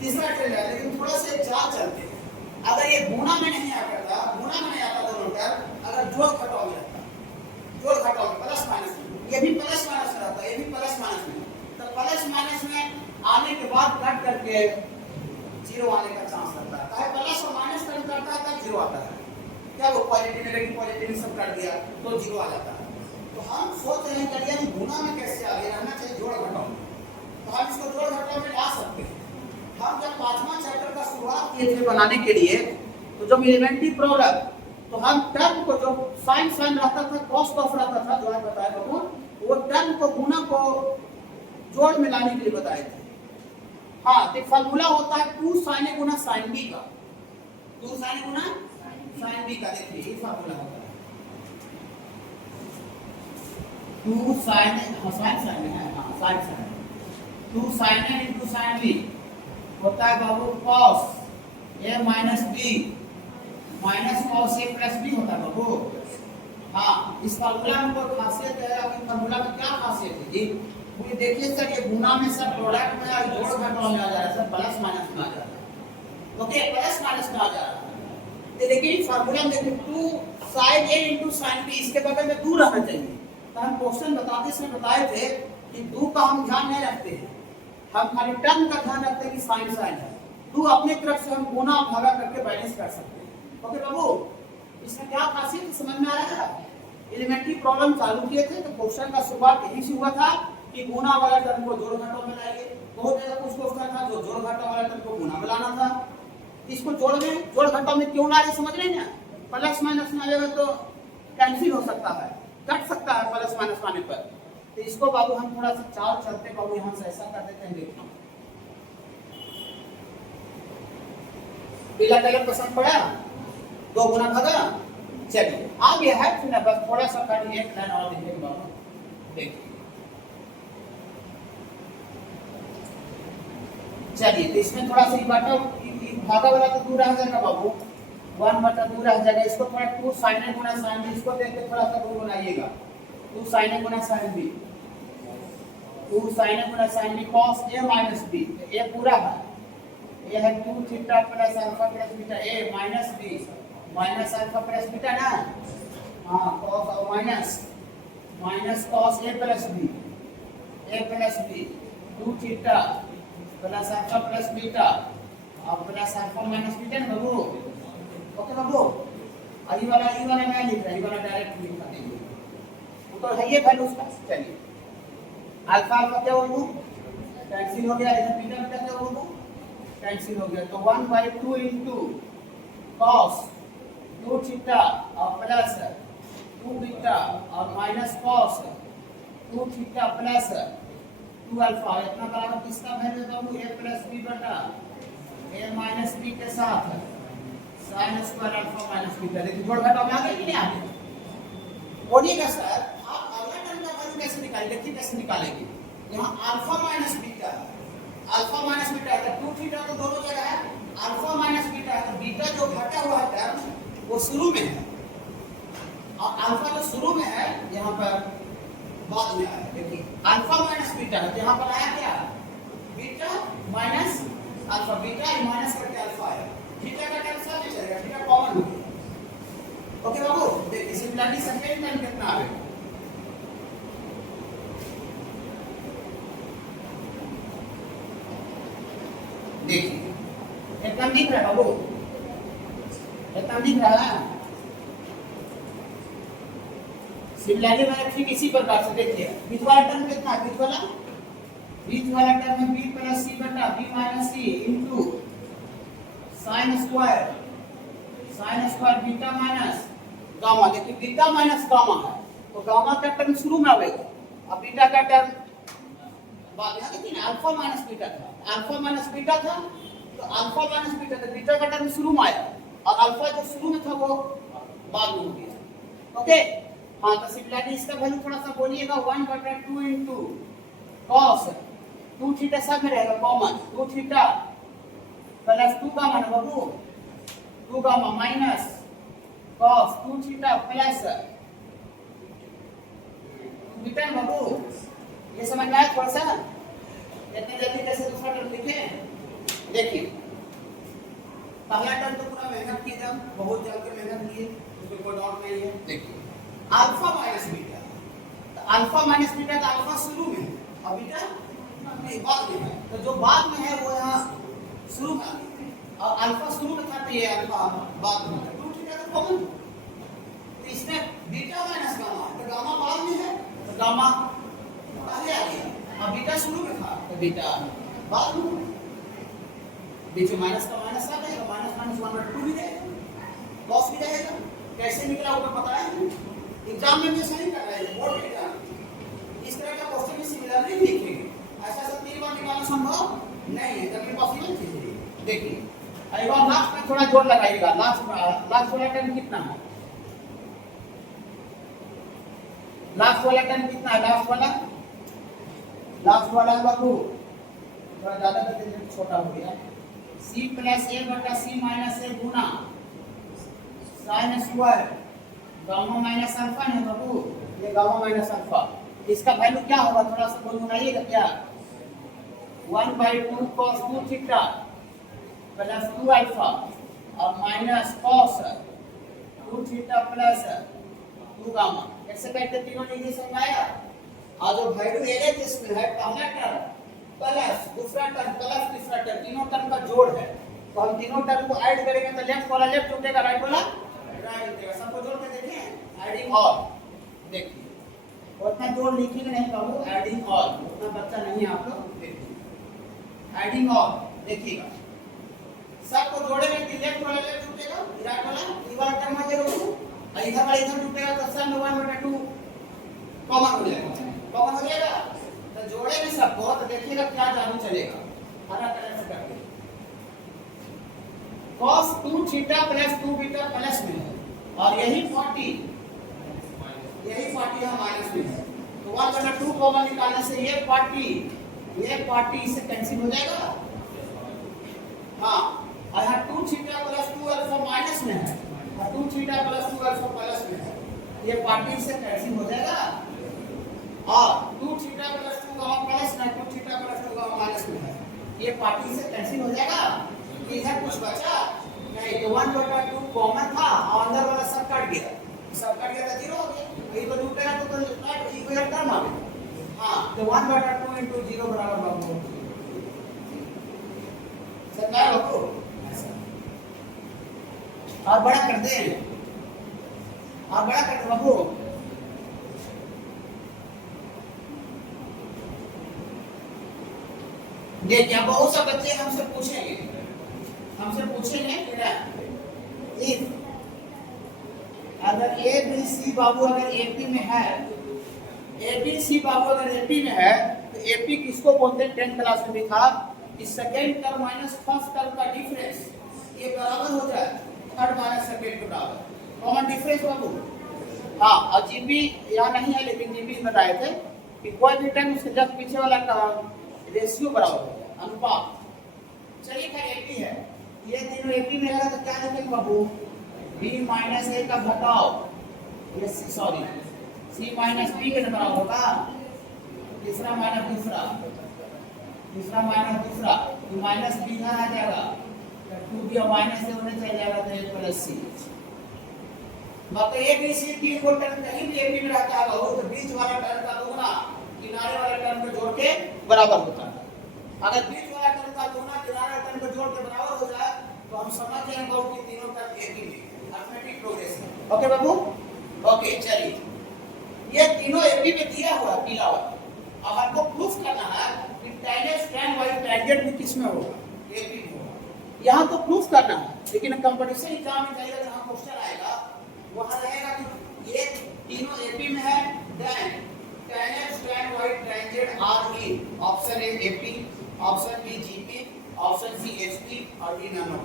तीसरा टर्म आएगा, लेकिन थोड़ा सा चाल चलते हैं। अगर ये गुणा में नहीं आता था, गुणा में नहीं आता दोनों टर्म, अगर जोड़ घटाव में रहता, जोड़ घटाव में प्लस माइनस में, ये भी प्लस माइनस रहता, ये भी प्लस माइनस में, तो प्लस माइनस में आने के बाद कट करके जीरो आने का चांस रहता है। प्लस और माइनस टर्म करता है तब जीरो आता है, क्या वो पॉजिटिव नेगेटिव पॉजिटिव सब कर दिया तो जीरो आ जाता है। तो हम सोच रहे हैं कि गुणा में कैसे आगे रहना चाहिए जोड़ घटाव में, तो हम इसको जोड़ घटाव में ला सकते हैं। हम जब 5वां चैप्टर का शुरुआत किए थे बनाने के लिए, तो जब एलिमेंट्री प्रॉब्लम, तो हम टर्म को जो साइन साइन रहता था, कॉस कॉस रहता था, जो है बताया बाबू, वो टर्म को गुणा को जोड़ में लाने के लिए बताए थे। हाँ, तो फार्मूला होता है 2 sin a Guna sin b का, 2 sin a Guna sin b का। देखिए ये फार्मूला होता है 2 sin a, sin sin है, हाँ sin sin, 2 sin a into sin b होता है बाबू cos a minus b minus cos a plus b होता है बाबू। हाँ, इस फार्मूला में कोई खासियत है, आपकी फार्मूला में क्या खासियत है जी? ये देखिए सर, ये गुना में सब प्रोडक्ट में और जोड़ घटाव में आ जा रहा है सर, प्लस माइनस में आ जा रहा है। ओके, प्लस माइनस में आ जा रहा है, तो लेकिन फार्मूला में देखिए 2 sin a into sin b, इसके बगल में 2 रहना चाहिए। तो हम क्वेश्चन बताते समय बताए थे कि 2 का हम ध्यान नहीं रखते हैं, हम खाली टर्म का ध्यान रखते हैं कि साइन साइन है, 2 अपनी तरफ से हम गुना भागा करके बैलेंस कर सकते हैं। ओके बाबू, इसमें क्या खासियत समझ में आ रहा है? एलिमेंट्री प्रॉब्लम चालू किए थे तो क्वेश्चन का शुरुआत यही से हुआ था कि गुना वाला टर्म को जोड़ घटाव में लाइए। बहुत जगह कुछ क्वेश्चन था जो जोड़ घटाव वाला टर्म को गुना में लाना था, इसको जोड़ घटाव में क्यों ला रहे समझ रहे हैं? प्लस माइनस में आ जाएगा तो कैंसिल हो सकता है, कट सकता है प्लस माइनस आने पर। तो इसको बाबू हम थोड़ा सा चाल चलते बाबू यहाँ से ऐसा कर देते हैं। देखो पीला कलर पसंद पड़ा, 2 गुना भागा, चलिए आ गया है, फिर बस थोड़ा सा खाली एक लाइन और लिखेंगे बाबू। देखिए चलिए, तो इसमें थोड़ा सा बाटा भागा वाला तो दूर रह जाएगा बाबू, 1/2 रह जाएगा। इसको थोड़ा 2 sin a Guna sin b, इसको देख के थोड़ा सा दूर बनाइएगा, 2 sin a Guna sin b, 2 sin a Guna sin b cos a minus b, a पूरा है, ये है 2 theta plus alpha plus beta, a minus b minus alpha plus beta ना, हाँ cos और minus cos a plus b 2 theta plus alpha plus beta और plus alpha minus beta ना बाबू। Okay बाबू, और ये वाला मैं लिख रहा, ये वाला डायरेक्ट लिख देंगे, वो तो है ये वैल्यू उसका। चलिए अल्फा अल्फा क्या होगा, कैंसिल हो गया, इधर बीटा बीटा क्या होगा, कैंसिल हो गया, तो 1/2 इंटू कॉस 2 थीटा और प्लस 2 बीटा और minus cos 2 theta plus 2 alpha, इतना बराबर किसका value Babu, a plus b बटा a माइनस b के साथ sine square alpha minus beta. देखिए जोड़ घटाव में आ गया कि नहीं आ गया? बोलिएगा सर आप अगला टर्म का वैल्यू कैसे निकालेंगे? देखिए कैसे निकालेंगे, यहाँ अल्फा माइनस बीटा है तो 2 थीटा तो दोनों जगह है, अल्फा माइनस बीटा है तो बीटा जो घटा हुआ है टर्म वो शुरू में है और अल्फा जो शुरू में है यहाँ पर बाद में आया। देखिए अल्फा माइनस बीटा है, यहाँ पर आया क्या, beta minus alpha, beta minus करके अल्फा है, थीटा का टर्म साथ में चलेगा, थीटा कॉमन हो गया। ओके बाबू, देखिए सिमिलरिटी सेकंड टर्म कितना आएगा, देखिए एकदम दिख रहा है बाबू, एकदम दिख रहा है। सिमिलरिटी में ठीक इसी प्रकार से देखिए बीच वाला टर्म कितना है, बीच वाला टर्म है b प्लस c बटा b minus c into sine square beta minus gamma. देखिए बीटा माइनस गामा है तो गामा का टर्म शुरू में आएगा और बीटा का टर्म बाद में। देखिए ना अल्फा माइनस बीटा था तो अल्फा माइनस बीटा था, बीटा का टर्म शुरू में आया और अल्फा जो शुरू में था वो बाद में हो गया। ओके हाँ, तो सिमिलरिटी इसका वैल्यू थोड़ा सा बोलिएगा, 1/2 इंटू कॉस 2 थीटा सब में रहेगा कॉमन, 2 थीटा प्लस 2 गामा ना बाबू, 2 gamma minus cos 2 theta plus beta बाबू। ये समझ में आया थोड़ा सा, इतने जल्दी कैसे दूसरा टर्म लिखे? देखिए पहला टर्म तो पूरा मेहनत की, जब बहुत जल्द के मेहनत की, उसमें कोई डाउट नहीं है। देखिए अल्फा माइनस बीटा, तो अल्फा माइनस बीटा का अल्फा शुरू में और बीटा नहीं बाद में है, तो जो बाद में है वो यहाँ शुरू में आ गया और अल्फा शुरू में था तो ये अल्फा बाद में है, 2 थीटा तो कॉमन, तो इसमें बीटा माइनस गामा तो गामा बाद में है तो गामा पहले आ गया और बीटा शुरू में था तो बीटा बाद में, बीच में माइनस का माइनस आ जाएगा, माइनस 1/2 भी रहेगा, कॉस भी रहेगा। कैसे निकला वो पता है, एग्जाम में भी सही कर रहे हैं, बोर्ड एग्जाम इस तरह का क्वेश्चन में सिमिलरिटी लिखेंगे, ऐसा सब 3 बार निकालना संभव नहीं है, तभी पॉसिबल चीज है। देखिए एक बार लास्ट में थोड़ा जोर लगाइएगा, लास्ट वाला टर्म कितना है, लास्ट वाला टर्म कितना है, लास्ट वाला है बाबू, थोड़ा ज्यादा कर छोटा हो गया, c प्लस a बटा c minus a Guna sine square gamma minus alpha है बाबू, ये गामा माइनस अल्फा, इसका वैल्यू क्या होगा थोड़ा सा बोल बनाइएगा क्या, 1/2 cos 2 थीटा प्लस 2 अल्फा और minus cos 2 theta plus 2 gamma. कैसे करते तीनों डिग्री समझाया, और जो वैल्यू एरिया जिसमें है पहला टर्म प्लस दूसरा टर्म प्लस तीसरा टर्म, तीनों टर्म का जोड़ है, तो हम तीनों टर्म को ऐड करेंगे तो लेफ्ट वाला लेफ्ट उठेगा, राइट वाला राइट उठेगा, सबको जोड़ के देखें एडिंग ऑल। देखिए उतना जोड़ लिखेंगे नहीं बाबू, एडिंग ऑल उतना बच्चा नहीं है आप लोग, देखिए एडिंग ऑल देखिएगा, सबको जोड़ेंगे तो लेफ्ट वाला लेफ्ट उठेगा, राइट वाला ये वाला टर्म आ जाएगा और इधर वाला इधर उठेगा, तो सब में 1/2 कॉमन हो जाएगा, तो जोड़ेंगे सबको तो देखिएगा क्या जादू चलेगा, हरा कलर से करके cos 2 theta plus 2 beta plus में है और यही 40 है माइनस में है, तो 1/2 कॉमन निकालने से ये 40 इससे कैंसिल हो जाएगा। हाँ और यहाँ 2 थीटा प्लस 2 अल्फा माइनस में है और 2 थीटा प्लस 2 अल्फा प्लस में है, ये 40 से कैंसिल हो जाएगा और 2 थीटा प्लस 2 गामा प्लस में 2 थीटा प्लस 2 गामा माइनस में है, ये 40 से कैंसिल हो जाएगा, इधर कुछ बचा नहीं, तो 1/2 कॉमन था और अंदर वाला सब कट गया तो 0 हो गया, यही तो उठेगा तो इक्वल टर्म आ गया। हाँ तो 1/2 into 0 बराबर बाबू समझाया बाबू, और बड़ा कर दे बाबू, देखिए अब बहुत से बच्चे हमसे पूछेंगे कि ना इफ अगर ए बी सी बाबू अगर एपी में है, ए बी सी बाबू अगर एपी में है तो एपी किसको बोलते हैं? 10th क्लास में भी था कि second term minus first term का डिफरेंस ये बराबर हो जाए थर्ड माइनस सेकेंड के बराबर। कॉमन डिफरेंस बाबू। हाँ, और जीबी यहाँ नहीं है लेकिन जीबी बताए थे कि कोई भी टर्म उसके जस्ट पीछे वाला का रेशियो बराबर हो जाए, अनुपात। चलिए खैर एपी है, ये तीनों एपी में रहेगा तो क्या लिखेंगे बाबू? बी माइनस ए का घटाओ, ये सॉरी सी माइनस बी के बराबर होगा, तीसरा माइनस दूसरा, तीसरा माइनस दूसरा, तो माइनस बी यहाँ आ जाएगा, टू बी माइनस ए होने चला जाएगा तो ए प्लस सी। मतलब ए बी सी तीन को टर्म कहीं भी एपी में रहता है तो बीच वाला टर्म का दोगुना किनारे वाले टर्म को जोड़ के बराबर होता है। अगर बीच वाला टर्म का दोगुना किनारे टर्म को जोड़ के बराबर हो जाए तो हम समझ जाएंगे कि तीनों टर्म एक ही है, अरिथमेटिक प्रोग्रेशन। ओके बाबू, ओके चलिए ये तीनों एपी में दिया हुआ है पीला वाला। अब हमको प्रूफ करना है कि टेंजेंट tan y टेंजेंट भी किस में होगा? एपी में होगा। यहाँ तो प्रूफ करना है लेकिन कंपटीशन एग्जाम में जाइएगा जहाँ क्वेश्चन आएगा वहाँ रहेगा कि ये तीनों एपी में है, then tangent tan y tangent are in. Option a AP, option b GP, option c SP और डी नन ऑफ।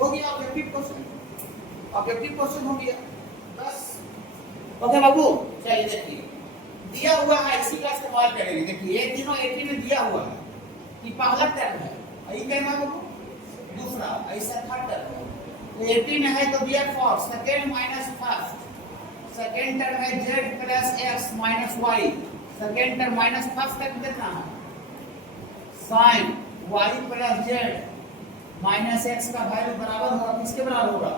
हो गया ऑब्जेक्टिव क्वेश्चन, ऑब्जेक्टिव क्वेश्चन हो गया बस। ओके बाबू चलिए देखिए दिया हुआ है इसी का इस्तेमाल करेंगे। देखिए ये तीनों एपी में दिया हुआ है कि पहला टर्म है, यही कहना बाबू, दूसरा ऐसा थर्ड टर्म है। तो एपी में है तो बियर for second minus first, second term है z plus x minus y, second term minus first term कितना है? sin y plus z minus x का वैल्यू बराबर होगा किसके बराबर होगा?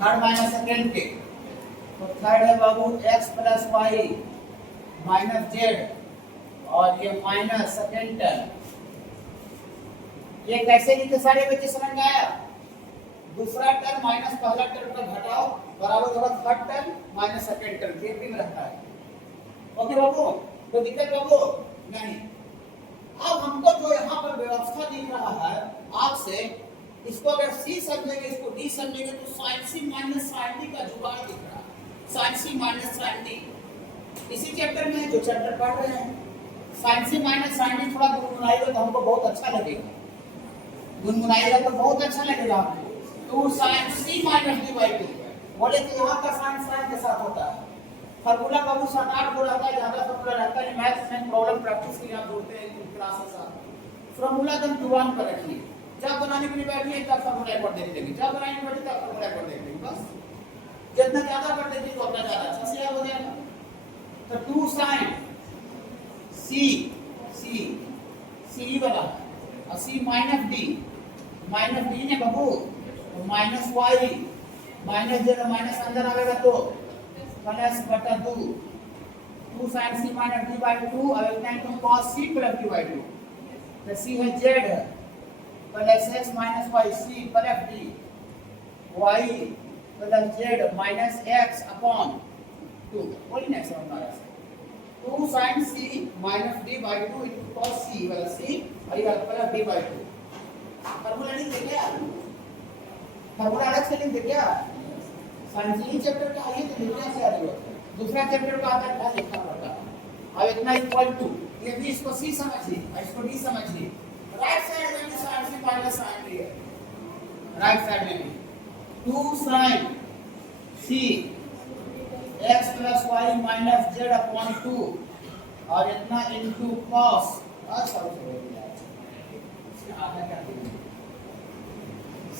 थर्ड माइनस सेकंड के। तो थर्ड है बाबू x plus y minus z और ये माइनस सेकंड टर्म। ये कैसे लिखे सारे बच्चे समझ में आया? दूसरा टर्म माइनस पहला टर्म का घटाओ बराबर होगा third term minus second term, AP में रहता है। ओके बाबू, तो दिक्कत बाबू नहीं। अब हमको जो यहाँ पर व्यवस्था दिख रहा है आपसे, इसको अगर सी समझेंगे इसको डी समझेंगे तो sin c minus sin d का जुगाड़ दिख रहा है। sin c minus sin d इसी चैप्टर में है जो चैप्टर पढ़ रहे हैं। sin c minus sin d थोड़ा गुनगुनाइएगा तो हमको बहुत अच्छा लगेगा, गुनगुनाइएगा तो बहुत अच्छा लगेगा आपको। तो sin c minus d by 2 बोले कि यहाँ का साइन साइन के साथ होता है। फार्मूला बाबू 7-8 को रहता है, ज्यादा फार्मूला रहता है। मैथ्स में प्रॉब्लम प्रैक्टिस के लिए आप जोड़ते हैं क्लासेस आप फार्मूला एकदम जुबान पर रखिए, जब बनाने के लिए बैठिए तब फार्मूला एक बार देख लेंगे, जब बनाने के लिए बैठिए तब फार्मूला एक बार देख लेंगे बस। जितना ज्यादा कर देंगे तो उतना ज्यादा अच्छा से याद हो जाएगा। तो 2 sin c वाला और c माइनस d ने बाबू minus y minus Z minus अंदर आएगा तो प्लस बटा 2 sin c minus d by 2 और इतना तो cos c plus d by 2। तो c है z plus x minus y c plus d y plus z minus x upon 2। बोलिए ना समझ में आया? 2 sin c minus d by 2 into cos c वाला c और ये प्लस d बाई 2। फार्मूला नहीं देखे क्या? फार्मूला अलग से नहीं देखे क्या? साइंस ही चैप्टर का है तो लिखने से आ रही है, दूसरा चैप्टर का आता है लिखना पड़ता है। अब इतना इक्वल टू ये भी इसको सी समझिए और इसको डी समझिए। राइट साइड में भी sin c minus sin d है, राइट साइड में भी 2 sin c x plus y minus z upon 2 और इतना इनटू cos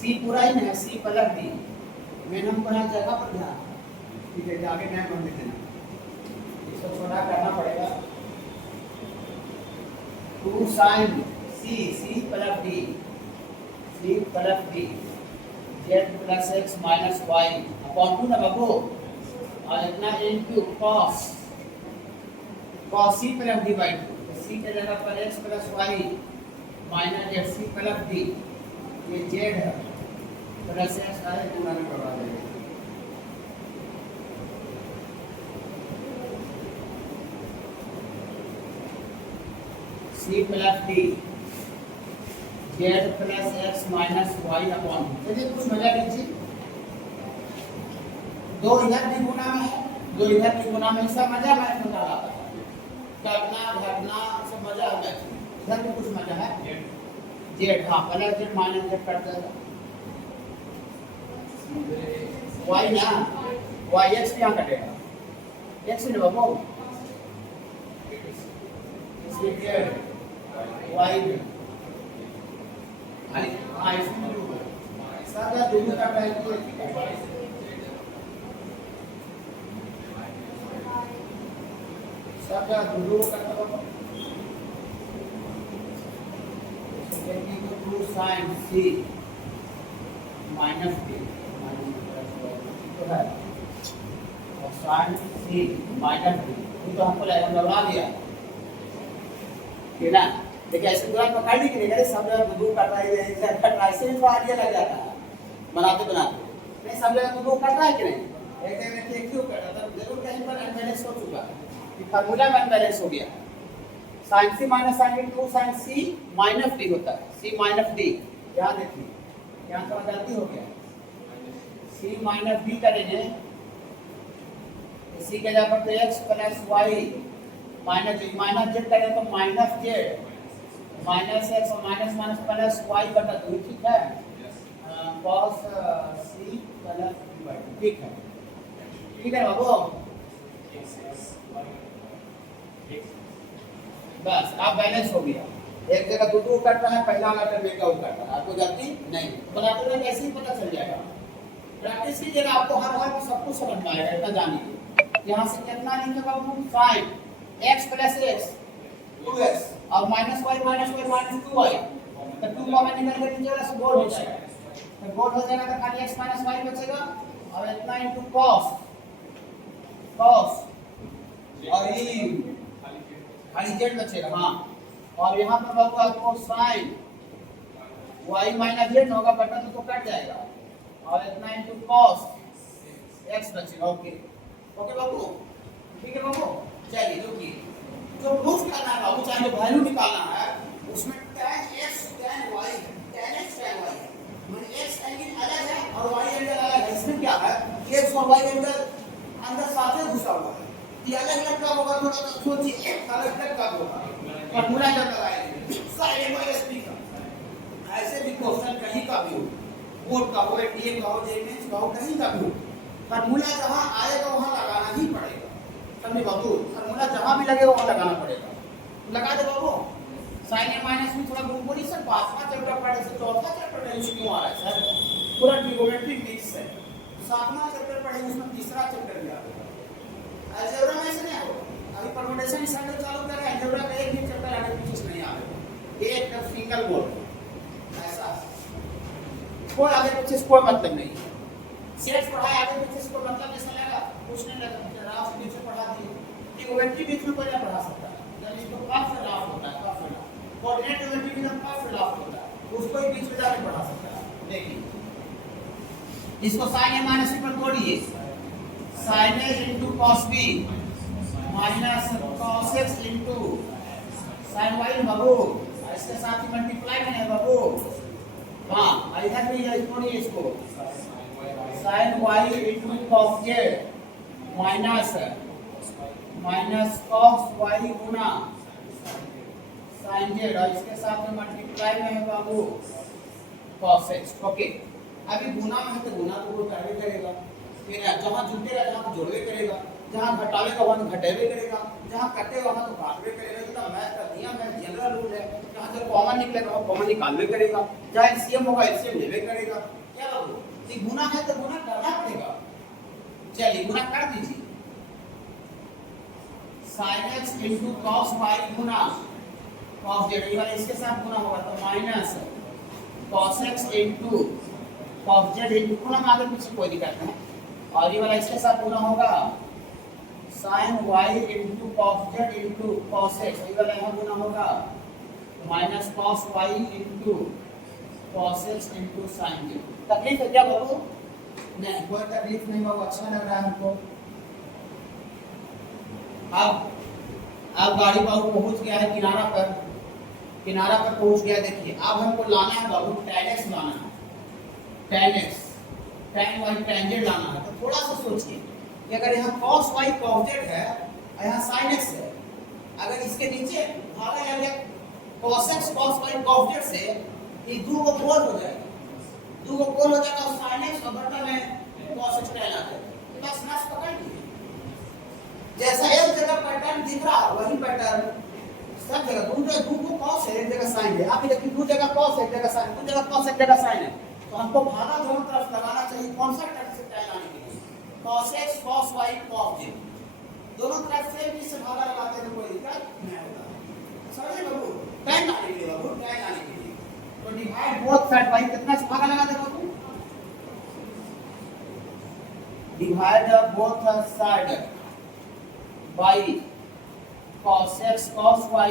c पूरा ही नहीं, c प्लस d मैंने हम पढ़ा जगह पर ध्यान, ठीक है आगे मैं पढ़ देना, इसको छोटा करना पड़ेगा। 2 sin c plus d z plus x minus y upon 2 ना बाबू और इतना into cos c plus d by 2। c के जगह पर x plus y minus z c plus d, ये z है प्लस x है पूरा में करवा देंगे। c plus d z plus x minus y upon, चलिए कुछ मजा लीजिए। दो इधर भी गुना में है, दो इधर भी गुना में, सब मजा मैथ में डाला था, करना घटना सब मजा है मैथ में। इधर भी कुछ मजा है, जेड हाँ plus Z minus Z cut जाएगा, वाई ना, वाई एक्स यहाँ कटेगा, एक्स ने बाबू जेड वाई सब दोनों का सब दोनों का साइन सी माइनस बी तो है, और साइन सी माइनस बी तो हमको लगा दिया ठीक ना। देखिए ऐसे पूरा पकड़ ली कि नहीं, सब जगह दो कट रहा है, ऐसे भी तो आइडिया लग जाता है बनाते बनाते, नहीं सब जगह दो कट रहा है कि नहीं, एक जगह में क्यों कट रहा था, जरूर कहीं पर अनबैलेंस हो चुका है, कि फार्मूला में अनबैलेंस हो गया। sin c minus sin D 2 sin c minus D होता है, c माइनस डी, ध्यान देखिए यहाँ तो गलती हो गया, c माइनस डी करेंगे, इसी के जगह पर x plus y minus z करें तो माइनस जेड माइनस एक्स और माइनस माइनस प्लस वाई बटा 2, ठीक है, cos c प्लस वाई, ठीक है बाबू, बस अब बैलेंस हो गया। एक जगह दो कट रहा है, पहला वाला टर्म का कट रहा है, आपको जल्दी नहीं बनाते हुए कैसे ही पता चल जाएगा, प्रैक्टिस कीजिएगा, आपको हर हाल में सब कुछ समझ में आएगा, इतना जानिए। यहाँ से कितना लिखेगा बाबू, sin x plus x 2x और माइनस y माइनस 2y, तो 2 कॉमन निकल कर नीचे वाला सब बोल हो जाएगा, तो बोल हो जाएगा तो खाली x माइनस y बचेगा और इतना इनटू cos और ये खाली z बचेगा, हाँ, और यहाँ पर बाबू आपको sin y माइनस z होगा बटा तो कट जाएगा और इतना इनटू cos x बचेगा, ओके बाबू, ठीक है बाबू, चलिए रुकिए, जो प्रूफ करना है बाबू, चाहे जो वैल्यू निकालना है उसमें tan x tan y tan x tan y है, मतलब x एंगल अलग है और y एंगल अलग है, इसमें क्या है x और y एंगल अंदर साथ में घुसा हुआ है, ये अलग अलग कब होगा, थोड़ा सा सोचिए, एक अलग अलग कब होगा, फॉर्मूला जब लगाएंगे साइन माइनस बी का, ऐसे भी क्वेश्चन कहीं का भी हो, बोर्ड का हो, एटीएम का हो, जेएमएस का हो, कहीं का भी हो, फॉर्मूला जहां आएगा वहां लगाना ही पड़ेगा, समझे बाबू, फॉर्मूला जहां भी लगेगा वहां लगाना पड़ेगा, लगा दे बाबू। साइन ए माइनस में थोड़ा गुणगुणी सर, पांचवा चैप्टर पढ़े से चौथा चैप्टर में क्यों आ रहा है सर, पूरा ट्रिगोनोमेट्री मिक्स है, सातवां चैप्टर पढ़े उसमें तीसरा चैप्टर भी आ गया, अलजेब्रा में ऐसे नहीं होगा, अभी परम्यूटेशन स्टार्ट चालू कर रहे हैं, अलजेब्रा का एक भी चैप्टर आगे पीछे नहीं आ रहा, एक सिंगल बोर्ड ऐसा, कोई आगे पीछे कोई मतलब नहीं, सेट पढ़ाए आगे पीछे से कोई मतलब ऐसा लगा कुछ नहीं लगा, राफ बीच में पढ़ा दिए, ट्रिगोनोमेट्री बीच में कोई नहीं पढ़ा सकता, जब इसको काफ से राफ होता है, काफ से राफ, कोऑर्डिनेट ज्योमेट्री में काफ से राफ होता है, उसको ही बीच में जाके पढ़ा सकता है, देखिए इसको sin a माइनस b पर तोड़िए, sin a into cos b minus cos x into sin y बाबू, इसके साथ ही मल्टीप्लाई में है बाबू, हाँ इधर भी तोड़िए इसको, sin y into cos z minus cos y गुना sin z और इसके साथ में मल्टीप्लाई में है बाबू cos x, ओके। अभी गुना में है तो गुना तो वो करवे करेगा, फिर जहाँ जुटेगा जहाँ जोड़वे करेगा, जहाँ घटावेगा वहाँ घटेवे करेगा, जहाँ कटेगा वहाँ तो काटवे करेगा, तो मैथ का नियम है, जनरल रूल है, जहाँ जो कॉमन निकलेगा वो कॉमन निकालवे करेगा, जहाँ एलसीएम होगा एलसीएम लेवे करेगा, क्या बाबू, ये गुना है तो गुना करना पड़ेगा, चलिए गुना कर दीजिए, sin x into cos y गुना cos z, ये वाला इसके साथ गुना होगा तो minus cos x into cos z into गुना में आगे पीछे कोई दिक्कत नहीं, और ये वाला इसके साथ गुना होगा sin y into cos z into cos x, ये वाला यहाँ गुना होगा minus cos y into cos x into sin z। तकलीफ है क्या बाबू? नहीं, कोई तकलीफ नहीं बाबू, अच्छा लग रहा है हमको। अब गाड़ी बाबू पहुंच गया है किनारा पर, किनारा पर पहुंच गया। देखिए अब हमको लाना है बाबू tan x लाना है, tan x tan y tangent लाना है। तो थोड़ा सा सोचिए कि अगर यहाँ cos y cos z है और यहाँ sin x है, अगर इसके नीचे भागा लग जाए cos x cos y cos z से, ये दो को गोल हो जाएगा, दो को गोल हो जाएगा और sin x और बटा में cos x tan आ जाएगा। बस नस पकड़ लीजिए, जैसा एक जगह पैटर्न दिख रहा वही पैटर्न सब जगह। दो को cos है, एक जगह sin है। आप देखिए दो जगह cos है, एक जगह sin, दो जगह cos एक जगह sin है। तो हमको भागा दोनों तरफ लगाना चाहिए। कौन सा टर्म से tan आने के लिए? cos x cos y cos z, दोनों तरफ से भी से भागा लगाते हैं तो कोई दिक्कत नहीं होगा। समझे बाबू? tan आने के लिए बाबू, tan आने के लिए तो डिवाइड बोथ साइड बाय कितना से भागा लगा दे बाबू? Divide both side by cos x cos y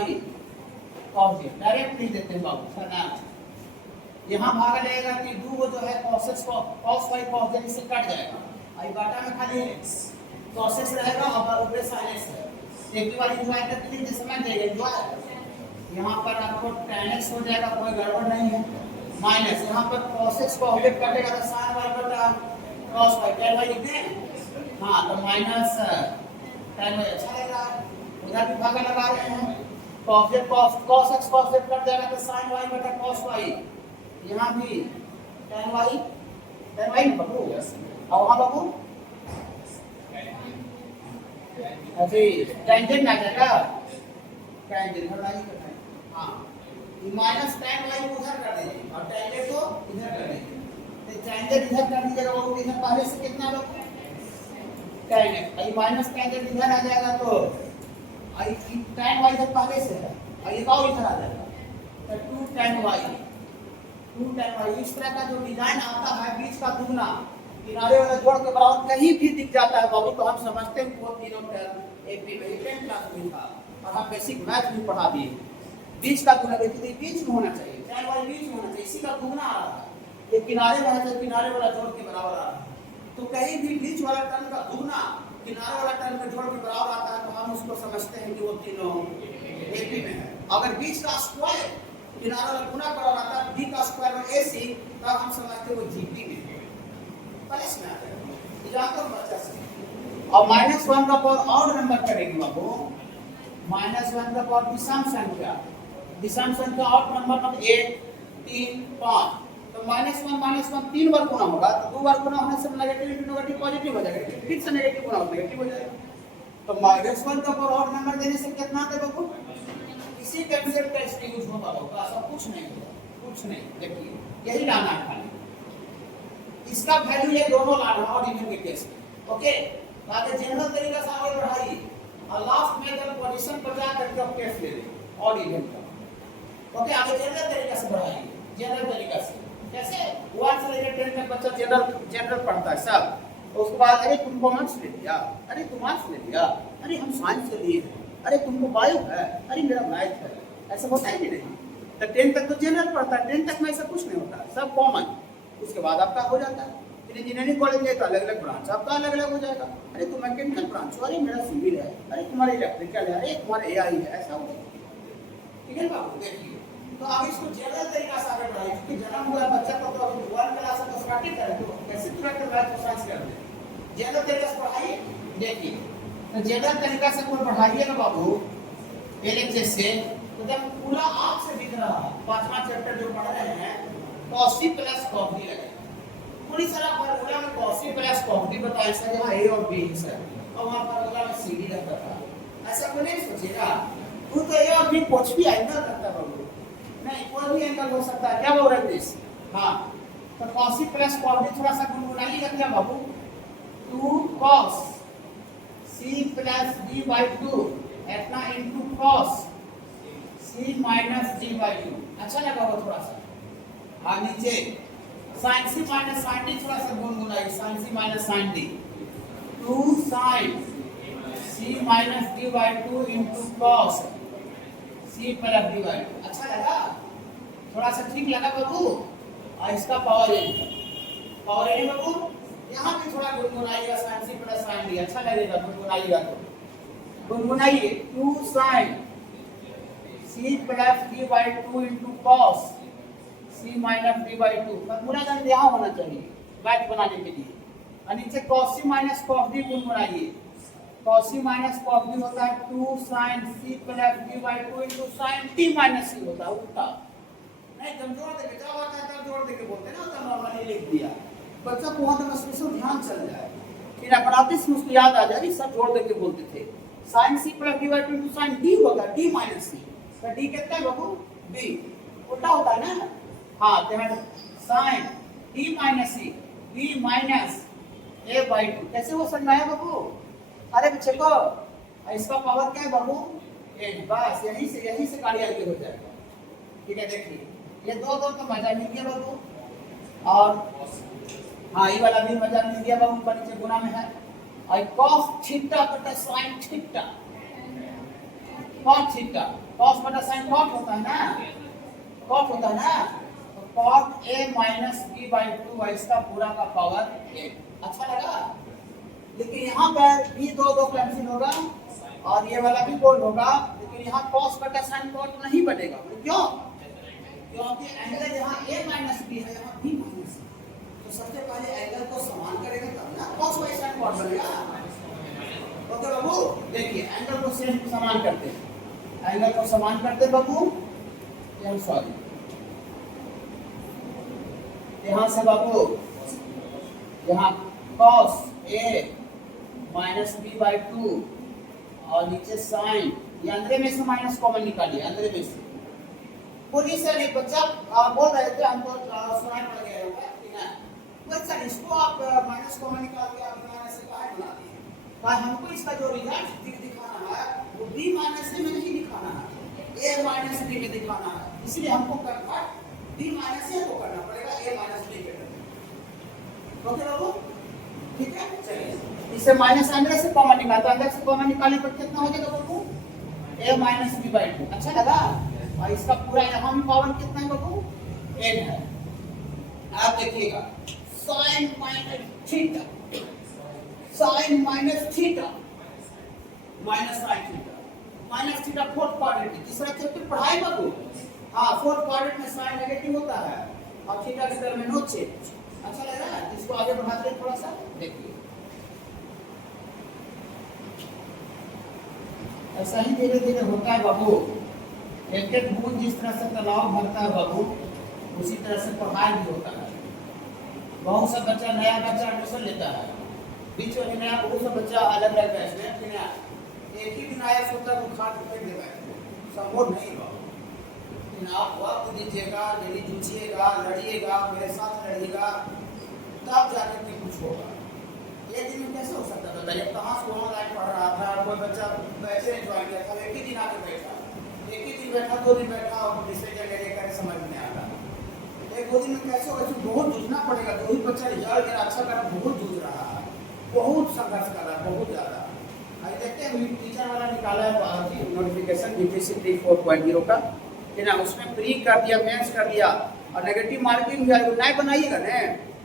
cos z, direct लिख देते हैं बाबू सना। यहाँ भागा लगेगा कि दो जो है cos x cos y cos z से कट जाएगा, आई बाटा में खाली cos x रहेगा और ऊपर sin x है। एक ही बार एंजॉय करते हैं, समझ जाइए एंजॉय। यहाँ पर आपको tan x हो जाएगा, कोई गड़बड़ नहीं है, माइनस यहाँ पर cos x cos z कटेगा तो sin y बटा cos y tan y लिखते हैं। हाँ तो माइनस tan y अच्छा लग रहा है, उधर भी भागा लगा रहे हैं। cos z cos x cos z cut जाएगा तो sin y बटा cos y, यहाँ भी tan y बाबू और वहाँ बाबू अभी टेंजेंट आ जाएगा, टेंजेंट हटाइए करना है। हाँ माइनस tan y को उधर कर दीजिए और टेंजेंट को इधर कर दीजिए। तो टेंजेंट इधर कर दीजिएगा बाबू, इधर पहले से कितना बाबू tan x, आई माइनस टेंजेंट इधर आ जाएगा तो आई tan y इधर पहले से है और ये और इधर आ जाएगा तो 2 tan y इस तरह का जो डिजाइन आता है बीच का दुगना किनारे वाला जोड़ के बराबर कहीं भी दिख जाता है बाबू, तो हम समझते हैं वो तीनों टर्म एपी में 10 क्लास में था और हम बेसिक मैथ भी पढ़ा दिए। बीच का दुगना देखिए बीच में होना चाहिए, tan y बीच में होना चाहिए, इसी का दुगना आ रहा है। ये किनारे वाला तो किनारे वाला जोड़ के बराबर आ रहा है, तो कहीं भी बीच वाला टर्म का दुगना किनारे वाला टर्म के जोड़ के बराबर आता है तो हम उसको समझते हैं कि वो तीनों एपी में है। अगर बीच का स्क्वायर किनारा वाला गुना बराबर आता है b का स्क्वायर में ac, तब हम समझते हैं वो gp में है। प्लस में आता है याद करो बच्चा से। और -1 का पावर ऑड नंबर करेंगे बाबू, -1 का पावर विषम संख्या ऑड नंबर मतलब 1 3 5, तो -1 तीन बार गुना होगा तो दो बार गुना होने से नेगेटिव पॉजिटिव हो जाएगा, फिर से नेगेटिव गुना होगा नेगेटिव हो जाएगा। तो -1 का पावर ऑड नंबर देने से कितना आता है बाबू? इसी कंसेप्ट का इसमें यूज होगा होगा, सब कुछ नहीं होगा, कुछ नहीं। देखिए यही लाना है खाली, इसका वैल्यू ये दोनों लाना है और इवन के केस में। ओके आगे जनरल तरीका से आगे बढ़ाइए और लास्ट में जब पोजीशन पर जा करके आप केस ले लें और इवन का। ओके आगे जनरल तरीका से बढ़ाइए, जनरल तरीका से कैसे 1 से लेकर 10 तक बच्चा जनरल पढ़ता है सब। उसके बाद अरे तुम कॉमर्स ले लिया, अरे तुम आर्ट्स ले लिया, अरे हम साइंस ले लिए, अरे तुमको बायो है, अरे मेरा मैथ है, ऐसा होता है कि नहीं? तो 10 तक तो जनरल पढ़ता है, 10 तक में ऐसा कुछ नहीं होता, सब कॉमन। उसके बाद आपका हो जाता है फिर इंजीनियरिंग कॉलेज में तो अलग अलग ब्रांच आपका अलग अलग हो जाएगा। अरे तुम मैकेनिकल ब्रांच, अरे मेरा सिविल है, अरे तुम्हारा इलेक्ट्रिकल है, अरे तुम्हारा एआई है, ऐसा होता है। ठीक है बाबू देखिए, तो आप इसको जनरल तरीका से आगे बढ़ाइए क्योंकि जन्म हुआ बच्चा को तो अभी 1 क्लास में स्टार्ट करें तो कैसे तुरंत मैथ और साइंस कर दें। जनरल तरीका से पढ़ाइए। देखिए तो जनरल तरीका से कोई बढ़ाइए ना बाबू एलएचएस से, तो जब पूरा आंख से दिख रहा है 5वां चैप्टर जो पढ़ रहे हैं cos प्लस cos b लगेगा, पूरी सारा फार्मूला में cos प्लस cos b बताया सर, यहाँ a और b है सर, और वहाँ फार्मूला में cd रहता था। ऐसा कोई नहीं सोचेगा तू तो a और b कुछ भी एंगल रखता बाबू, नहीं कोई भी एंगल हो सकता है, क्या बोल रहे थे? हाँ तो cos प्लस cos b थोड़ा सा गुनगुनाइए रख लिया बाबू, 2 cos c plus d by 2 इतना into cos c minus d by 2। अच्छा लगा वो थोड़ा सा। हाँ नीचे sin c minus sin d थोड़ा सा गुनगुनाइए, sin c minus sin d 2 sin c minus d by 2 into cos c plus d by 2। अच्छा लगा थोड़ा सा, ठीक लगा बाबू? और इसका पावर ए बाबू यहाँ भी थोड़ा गुनगुनाइएगा, sin c plus sin d अच्छा लगेगा, गुनगुनाइएगा तो गुनगुनाइए 2 sin c plus d by 2 into cos c minus d by 2 formula जान यहाँ होना चाहिए मैथ बनाने के लिए। और नीचे cos c minus cos d गुण बनाइए। cos c minus cos d होता है 2 sin c plus d by 2 into sin t minus c होता है उल्टा। नहीं जब जोड़ देके जब आता है तब जोड़ देके बोलते हैं ना, तो नॉर्मली लिख दिया। बच्चा को वहां तक स्पेशल ध्यान चल जाए, फिर अपनाते से उसको याद आ जाए सब जोड़ देके बोलते थे। sin c plus d by 2 into sin d होता है d माइनस c। तो d कितना है बाबू b, उल्टा होता है ना। हाँ तो है sin d minus c b minus a by 2 कैसे वो समझाया बाबू? अरे बच्चे को इसका पावर क्या है बाबू 8, बस यही से कार्य आगे हो जाएगा। ठीक है देखिए ये दो तो मजा मिल गया बाबू। और हाँ ये वाला भी मजा मिल गया बाबू, ऊपर नीचे गुना में है। और cos थीटा बटा sin theta, cos theta cos बटा sin cot होता है ना, cot होता है ना। तो cot a minus b by 2 इसका पूरा का पावर 8। अच्छा लगा? लेकिन यहाँ पर भी दो कैंसिल होगा और ये वाला भी बोल्ड होगा, लेकिन यहाँ cos बटा sin cot नहीं बनेगा। क्यों? क्योंकि एंगल यहाँ a माइनस b है, यहाँ b माइनस c। तो सबसे पहले एंगल को समान करेंगे तब ना cos बाई sin cot बनेगा। ओके बाबू देखिए एंगल को सेम समान करते हैं, एंगल को समान करते बाबू। सॉरी यहाँ से बाबू यहाँ cos a minus b by 2 और नीचे sin, ये अंदर में से माइनस कॉमन निकालिए, अंदर में से पूरी सर एक बच्चा बोल रहे थे हमको सुनाई पड़ गया होगा ठीक है। बस सर इसको आप माइनस कॉमन निकाल के आप माइनस से बाहर बना दिए, पर हमको इसका जो रिजल्ट दिखाना है वो b माइनस में नहीं दिखाना है, a माइनस b में दिखाना है। इसलिए हमको करना b माइनस a को करना पड़ेगा a माइनस b के। ओके बाबू ठीक है चलिए इसे माइनस अंदर से कॉमन निकाल, तो अंदर से कॉमन निकालने पर कितना हो जाएगा बाबू a माइनस b बाई 2। अच्छा लगा? और इसका पूरा यहाँ भी पावर कितना है बाबू 8 है। आप देखिएगा sin minus theta, sin minus theta minus sin theta, minus theta fourth quadrant तीसरा चैप्टर पढ़ाए बाबू। हाँ फोर्थ क्वाड्रेंट में sin नेगेटिव होता है और थीटा के टर्म में नो चेंज। अच्छा लग रहा है? इसको आगे बढ़ाते हैं थोड़ा सा देखिए। ऐसा ही धीरे धीरे होता है बाबू। एक एक बूंद जिस तरह से तालाब भरता है बाबू उसी तरह से पढ़ाई भी होता है। बहुत सा बच्चा नया बच्चा एडमिशन लेता है, बीच में नया बहुत सा बच्चा अलग अलग बैच में फिर एक ही दिन आया सोचा वो खाट फेंक देगा, संभव नहीं बाबू। लेकिन आप वक्त दीजिएगा, डेली जूझिएगा, लड़िएगा, मेरे साथ लड़िएगा, तब जाकर के कुछ होगा। एक दिन में कैसे हो सकता था? जब कहाँ से ऑनलाइन पढ़ रहा था, कोई बच्चा बैठे ज्वाइन किया था, एक ही दिन आके बैठा, एक ही दिन बैठा, 2 दिन बैठा और डिसीजन लेकर समझ में आ रहा। एक 2 दिन में कैसे होगा? बहुत जूझना पड़ेगा। जो ही बच्चा रिजल्ट अच्छा कर रहा बहुत जूझ रहा है, बहुत संघर्ष कर रहा है, बहुत ज़्यादा। अभी देखते हैं टीचर वाला निकाला है नोटिफिकेशन बीपीएससी 3 4.0 का कि ना, उसमें प्री कर दिया, मेंस कर दिया और नेगेटिव मार्किंग नहीं बनाइएगा ना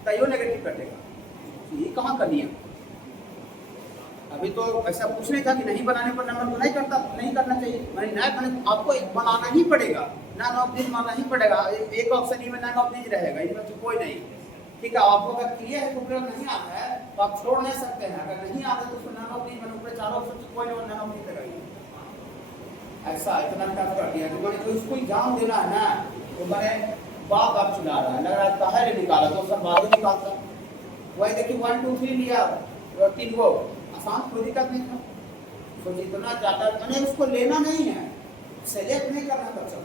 तो नेगेटिव कटेगा। ये कहाँ करनी है? अभी तो ऐसा कुछ नहीं था कि नहीं बनाने पर नंबर नहीं करना चाहिए। मैंने नहीं बने आपको बनाना ही पड़ेगा, नॉन ऑफ दिस मानना ही पड़ेगा। एक ऑप्शन ही में नॉन ऑफ दिस रहेगा, इसमें तो कोई नहीं। ठीक है, आपको अगर क्लियर है तो नहीं आता है तो आप छोड़ नहीं सकते हैं। अगर नहीं आता तो उसको नॉन ऑफ दिस में ऊपर 4 ऑप्शन से कोई नॉन ऑफ दिस लगाइए। ऐसा इतना टफ कर दिया तो मैंने तो इसको एग्जाम देना है ना, तो मैंने बाप आप चुना रहा है, लग रहा है पहले निकाला तो सब बाद में निकालता। वही देखिए 1 2 3 लिया 3 गो आसान, कोई दिक्कत नहीं था। तो जितना ज़्यादा मैंने उसको लेना नहीं है, सेलेक्ट नहीं करना बच्चा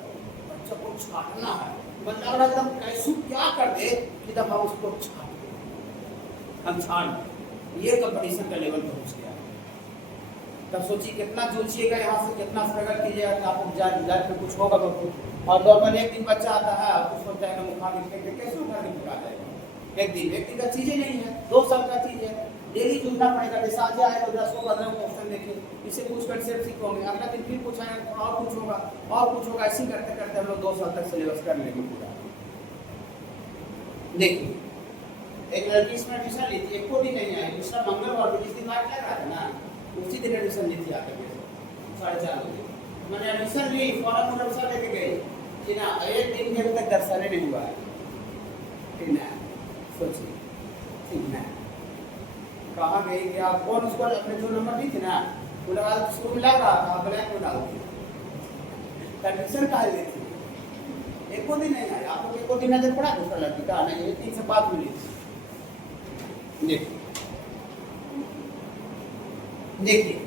को छाटना है। मतलब अगर एकदम कैसे क्या कर दे कि तब हम उसको हम छाट ये कंपटीशन का लेवल पहुँच गया। तब सोचिए कितना जूझिएगा, यहाँ से कितना स्ट्रगल कीजिएगा कि आपको लाइफ में कुछ होगा तो। और नॉर्मल एक दिन बच्चा आता है आपको सोचता है मुखा के कैसे उठा के भगा जाएगा। एक दिन का चीज़ें नहीं है, 2 साल का चीज़ है। डेली जूझना पड़ेगा। जैसे आज आए तो 10 को 15 क्वेश्चन देखे, इसे पूछ कर सेट सीखोगे, अगला दिन फिर पूछा और कुछ होगा और कुछ होगा। ऐसे करते करते हम लोग 2 साल तक सिलेबस कर लेंगे पूरा। देखिए एक लड़की इसमें एडमिशन ली थी, एक को भी नहीं आई। दूसरा मंगलवार को जिस दिन बात कर रहा था ना उसी दिन एडमिशन ली थी आकर 4:30 बजे। मैंने एडमिशन ली, फॉर्म अनुसार लेके गए कि ना, एक दिन के तक दर्शाने नहीं हुआ है कि ना, सोचिए ठीक ना, कहाँ गई क्या, कौन उसको अपने जो नंबर दी थी ना वो लगा, उसको मिला रहा था, ब्लैक में डाल दिया, कंडीशन कहा गई थी, एक को दिन नहीं आया, आपको एक को दिन नजर पड़ा दूसरा लड़की का नहीं, एक दिन से बात मिली थी। देखिए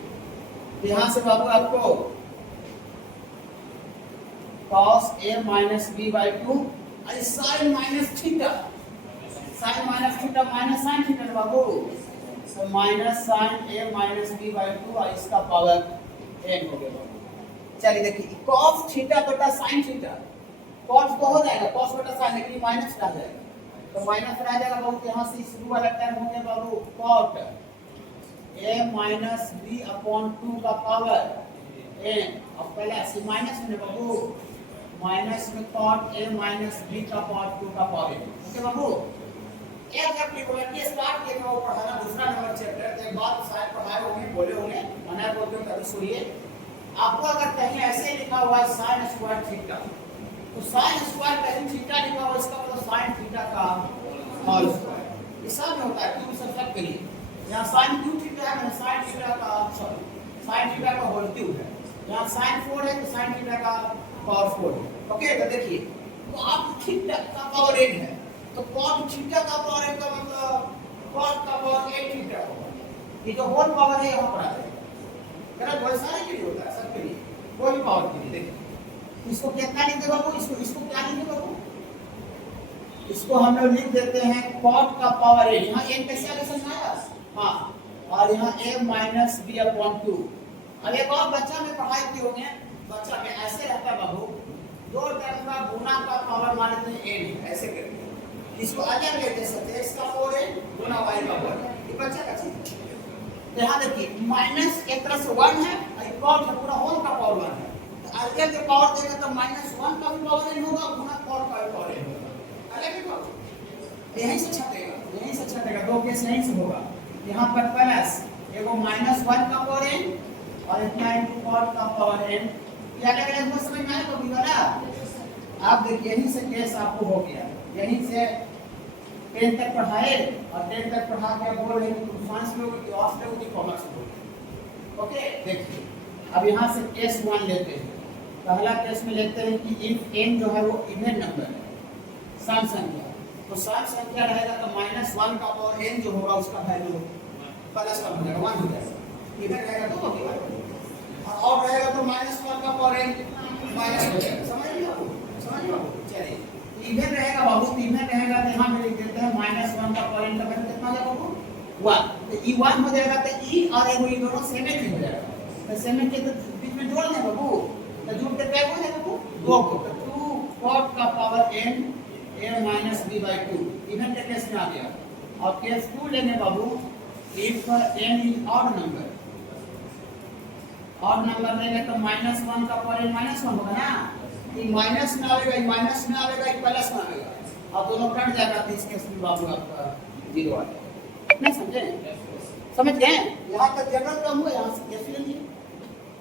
यहाँ से बाबू आपको cos a minus b by 2 और sin minus थीटा, sin minus थीटा माइनस sin थीटा बाबू, तो minus sin a minus b by 2 और इसका पावर n हो गया बाबू। चलिए देखिए cos थीटा बटा sin थीटा, cos को हो जाएगा cos बटा sin, लेकिन माइनस रह जाएगा, तो माइनस रह जाएगा बाबू, यहाँ से शुरू वाला टर्म हो गया बाबू cot a minus b upon 2 का पावर n, अब पहले ऐसे माइनस में बाबू, माइनस में cot a minus b का पावर 2 का पावर n, ओके बाबू। एक जब ट्रिगोनोमेट्री स्टार्ट किया था वो पढ़ाना दूसरा नंबर चैप्टर, तो एक बात शायद पढ़ाए होंगे, बोले होंगे, मना बोलते हो तभी सुनिए। आपको अगर कहीं ऐसे लिखा हुआ है sin स्क्वायर थीटा, तो sin स्क्वायर कहीं थीटा लिखा हुआ, इसका मतलब sin थीटा का होल स्क्वायर, ये सब में होता है, क्यों सब के लिए यहाँ sin क्यू थीटा है, मैंने sin थीटा का सॉरी sin थीटा का होल क्यूब है, यहाँ sin 4 है तो sin थीटा का पावर 4 है, ओके। तो देखिए cot थीटा का पावर n है, तो cot थीटा का पावर n का मतलब cot का पावर 8 थीटा होगा, ये जो होल पावर है यहाँ पर आ जाएगा, मेरा बहुत सारे के लिए होता है, सब के लिए, कोई पावर के लिए। देखिए इसको कितना लिखते बाबू, इसको क्या लिखते बाबू, इसको हम लोग लिख देते हैं cot का पावर n, यहाँ n कैसे आगे समझ आया, हाँ, और यहाँ a minus b upon 2। अब एक और बच्चा में पढ़ाई की होंगे, बच्चा में ऐसे रहता है बाबू, दो टर्म का गुना का पावर मान लेते हैं n, ऐसे करके इसको अलग लेते हैं, x का पावर n गुना y का पावर, ये बच्चा का चीज। तो यहाँ देखिए माइनस एक तरह से 1 है, और cot पूरा होल का पावर 1 है, तो अलग के पावर देगा तो -1 का भी पावर n होगा, गुना cot का भी पावर n होगा, अलग ही पावर, यहीं से छटेगा, दो केस यहीं से होगा। यहाँ पर प्लस एगो -1 का पावर n और इतना इनटू cot का पावर n, ये अलग अलग में समझ में आया तो भी वाला। आप देखिए यहीं से केस आपको हो गया, यहीं से 10 तक पढ़ाए और 10 तक पढ़ा के बोल रहे हैं कि साइंस लोगे कि आर्ट्स लोगे कि कॉमर्स लोगे, ओके। देखिए अब यहाँ से केस 1 लेते हैं, पहला केस में लेते हैं कि इफ n जो है वो इवन नंबर है, सम संख्या, तो सम संख्या रहेगा तो -1 का पावर n जो होगा उसका वैल्यू प्लस का हो जाएगा, 1 हो जाएगा, इधर रहेगा तो होगा, और रहेगा तो -1 का पावर n माइनस हो जाएगा, समझ लिया। चलिए इधर रहेगा बाबू, इधर रहेगा तो यहाँ पे लिख देते हैं -1 का पावर n का वैल्यू कितना होगा बाबू 1, तो e 1 हो जाएगा, तो e और ये दोनों सेम ही हो जाएगा, तो सेम के तो बीच में जोड़ दें बाबू, तो जोड़ के क्या हो जाएगा बाबू 2 को, तो 2 cot का power n a minus b by 2, even के केस में आ गया। और केस 2 लेंगे बाबू, if n is odd number लेंगे तो -1 का पावर n -1 होगा ना, ये माइनस में आएगा, ये माइनस में आएगा, ये प्लस में आएगा, और दोनों कट जाएगा, तो इस केस में बाबू आपका 0 आ जाएगा। नहीं समझे, समझ गए, यहाँ तक जनरल का हुआ, यहाँ से कैसे लेंगे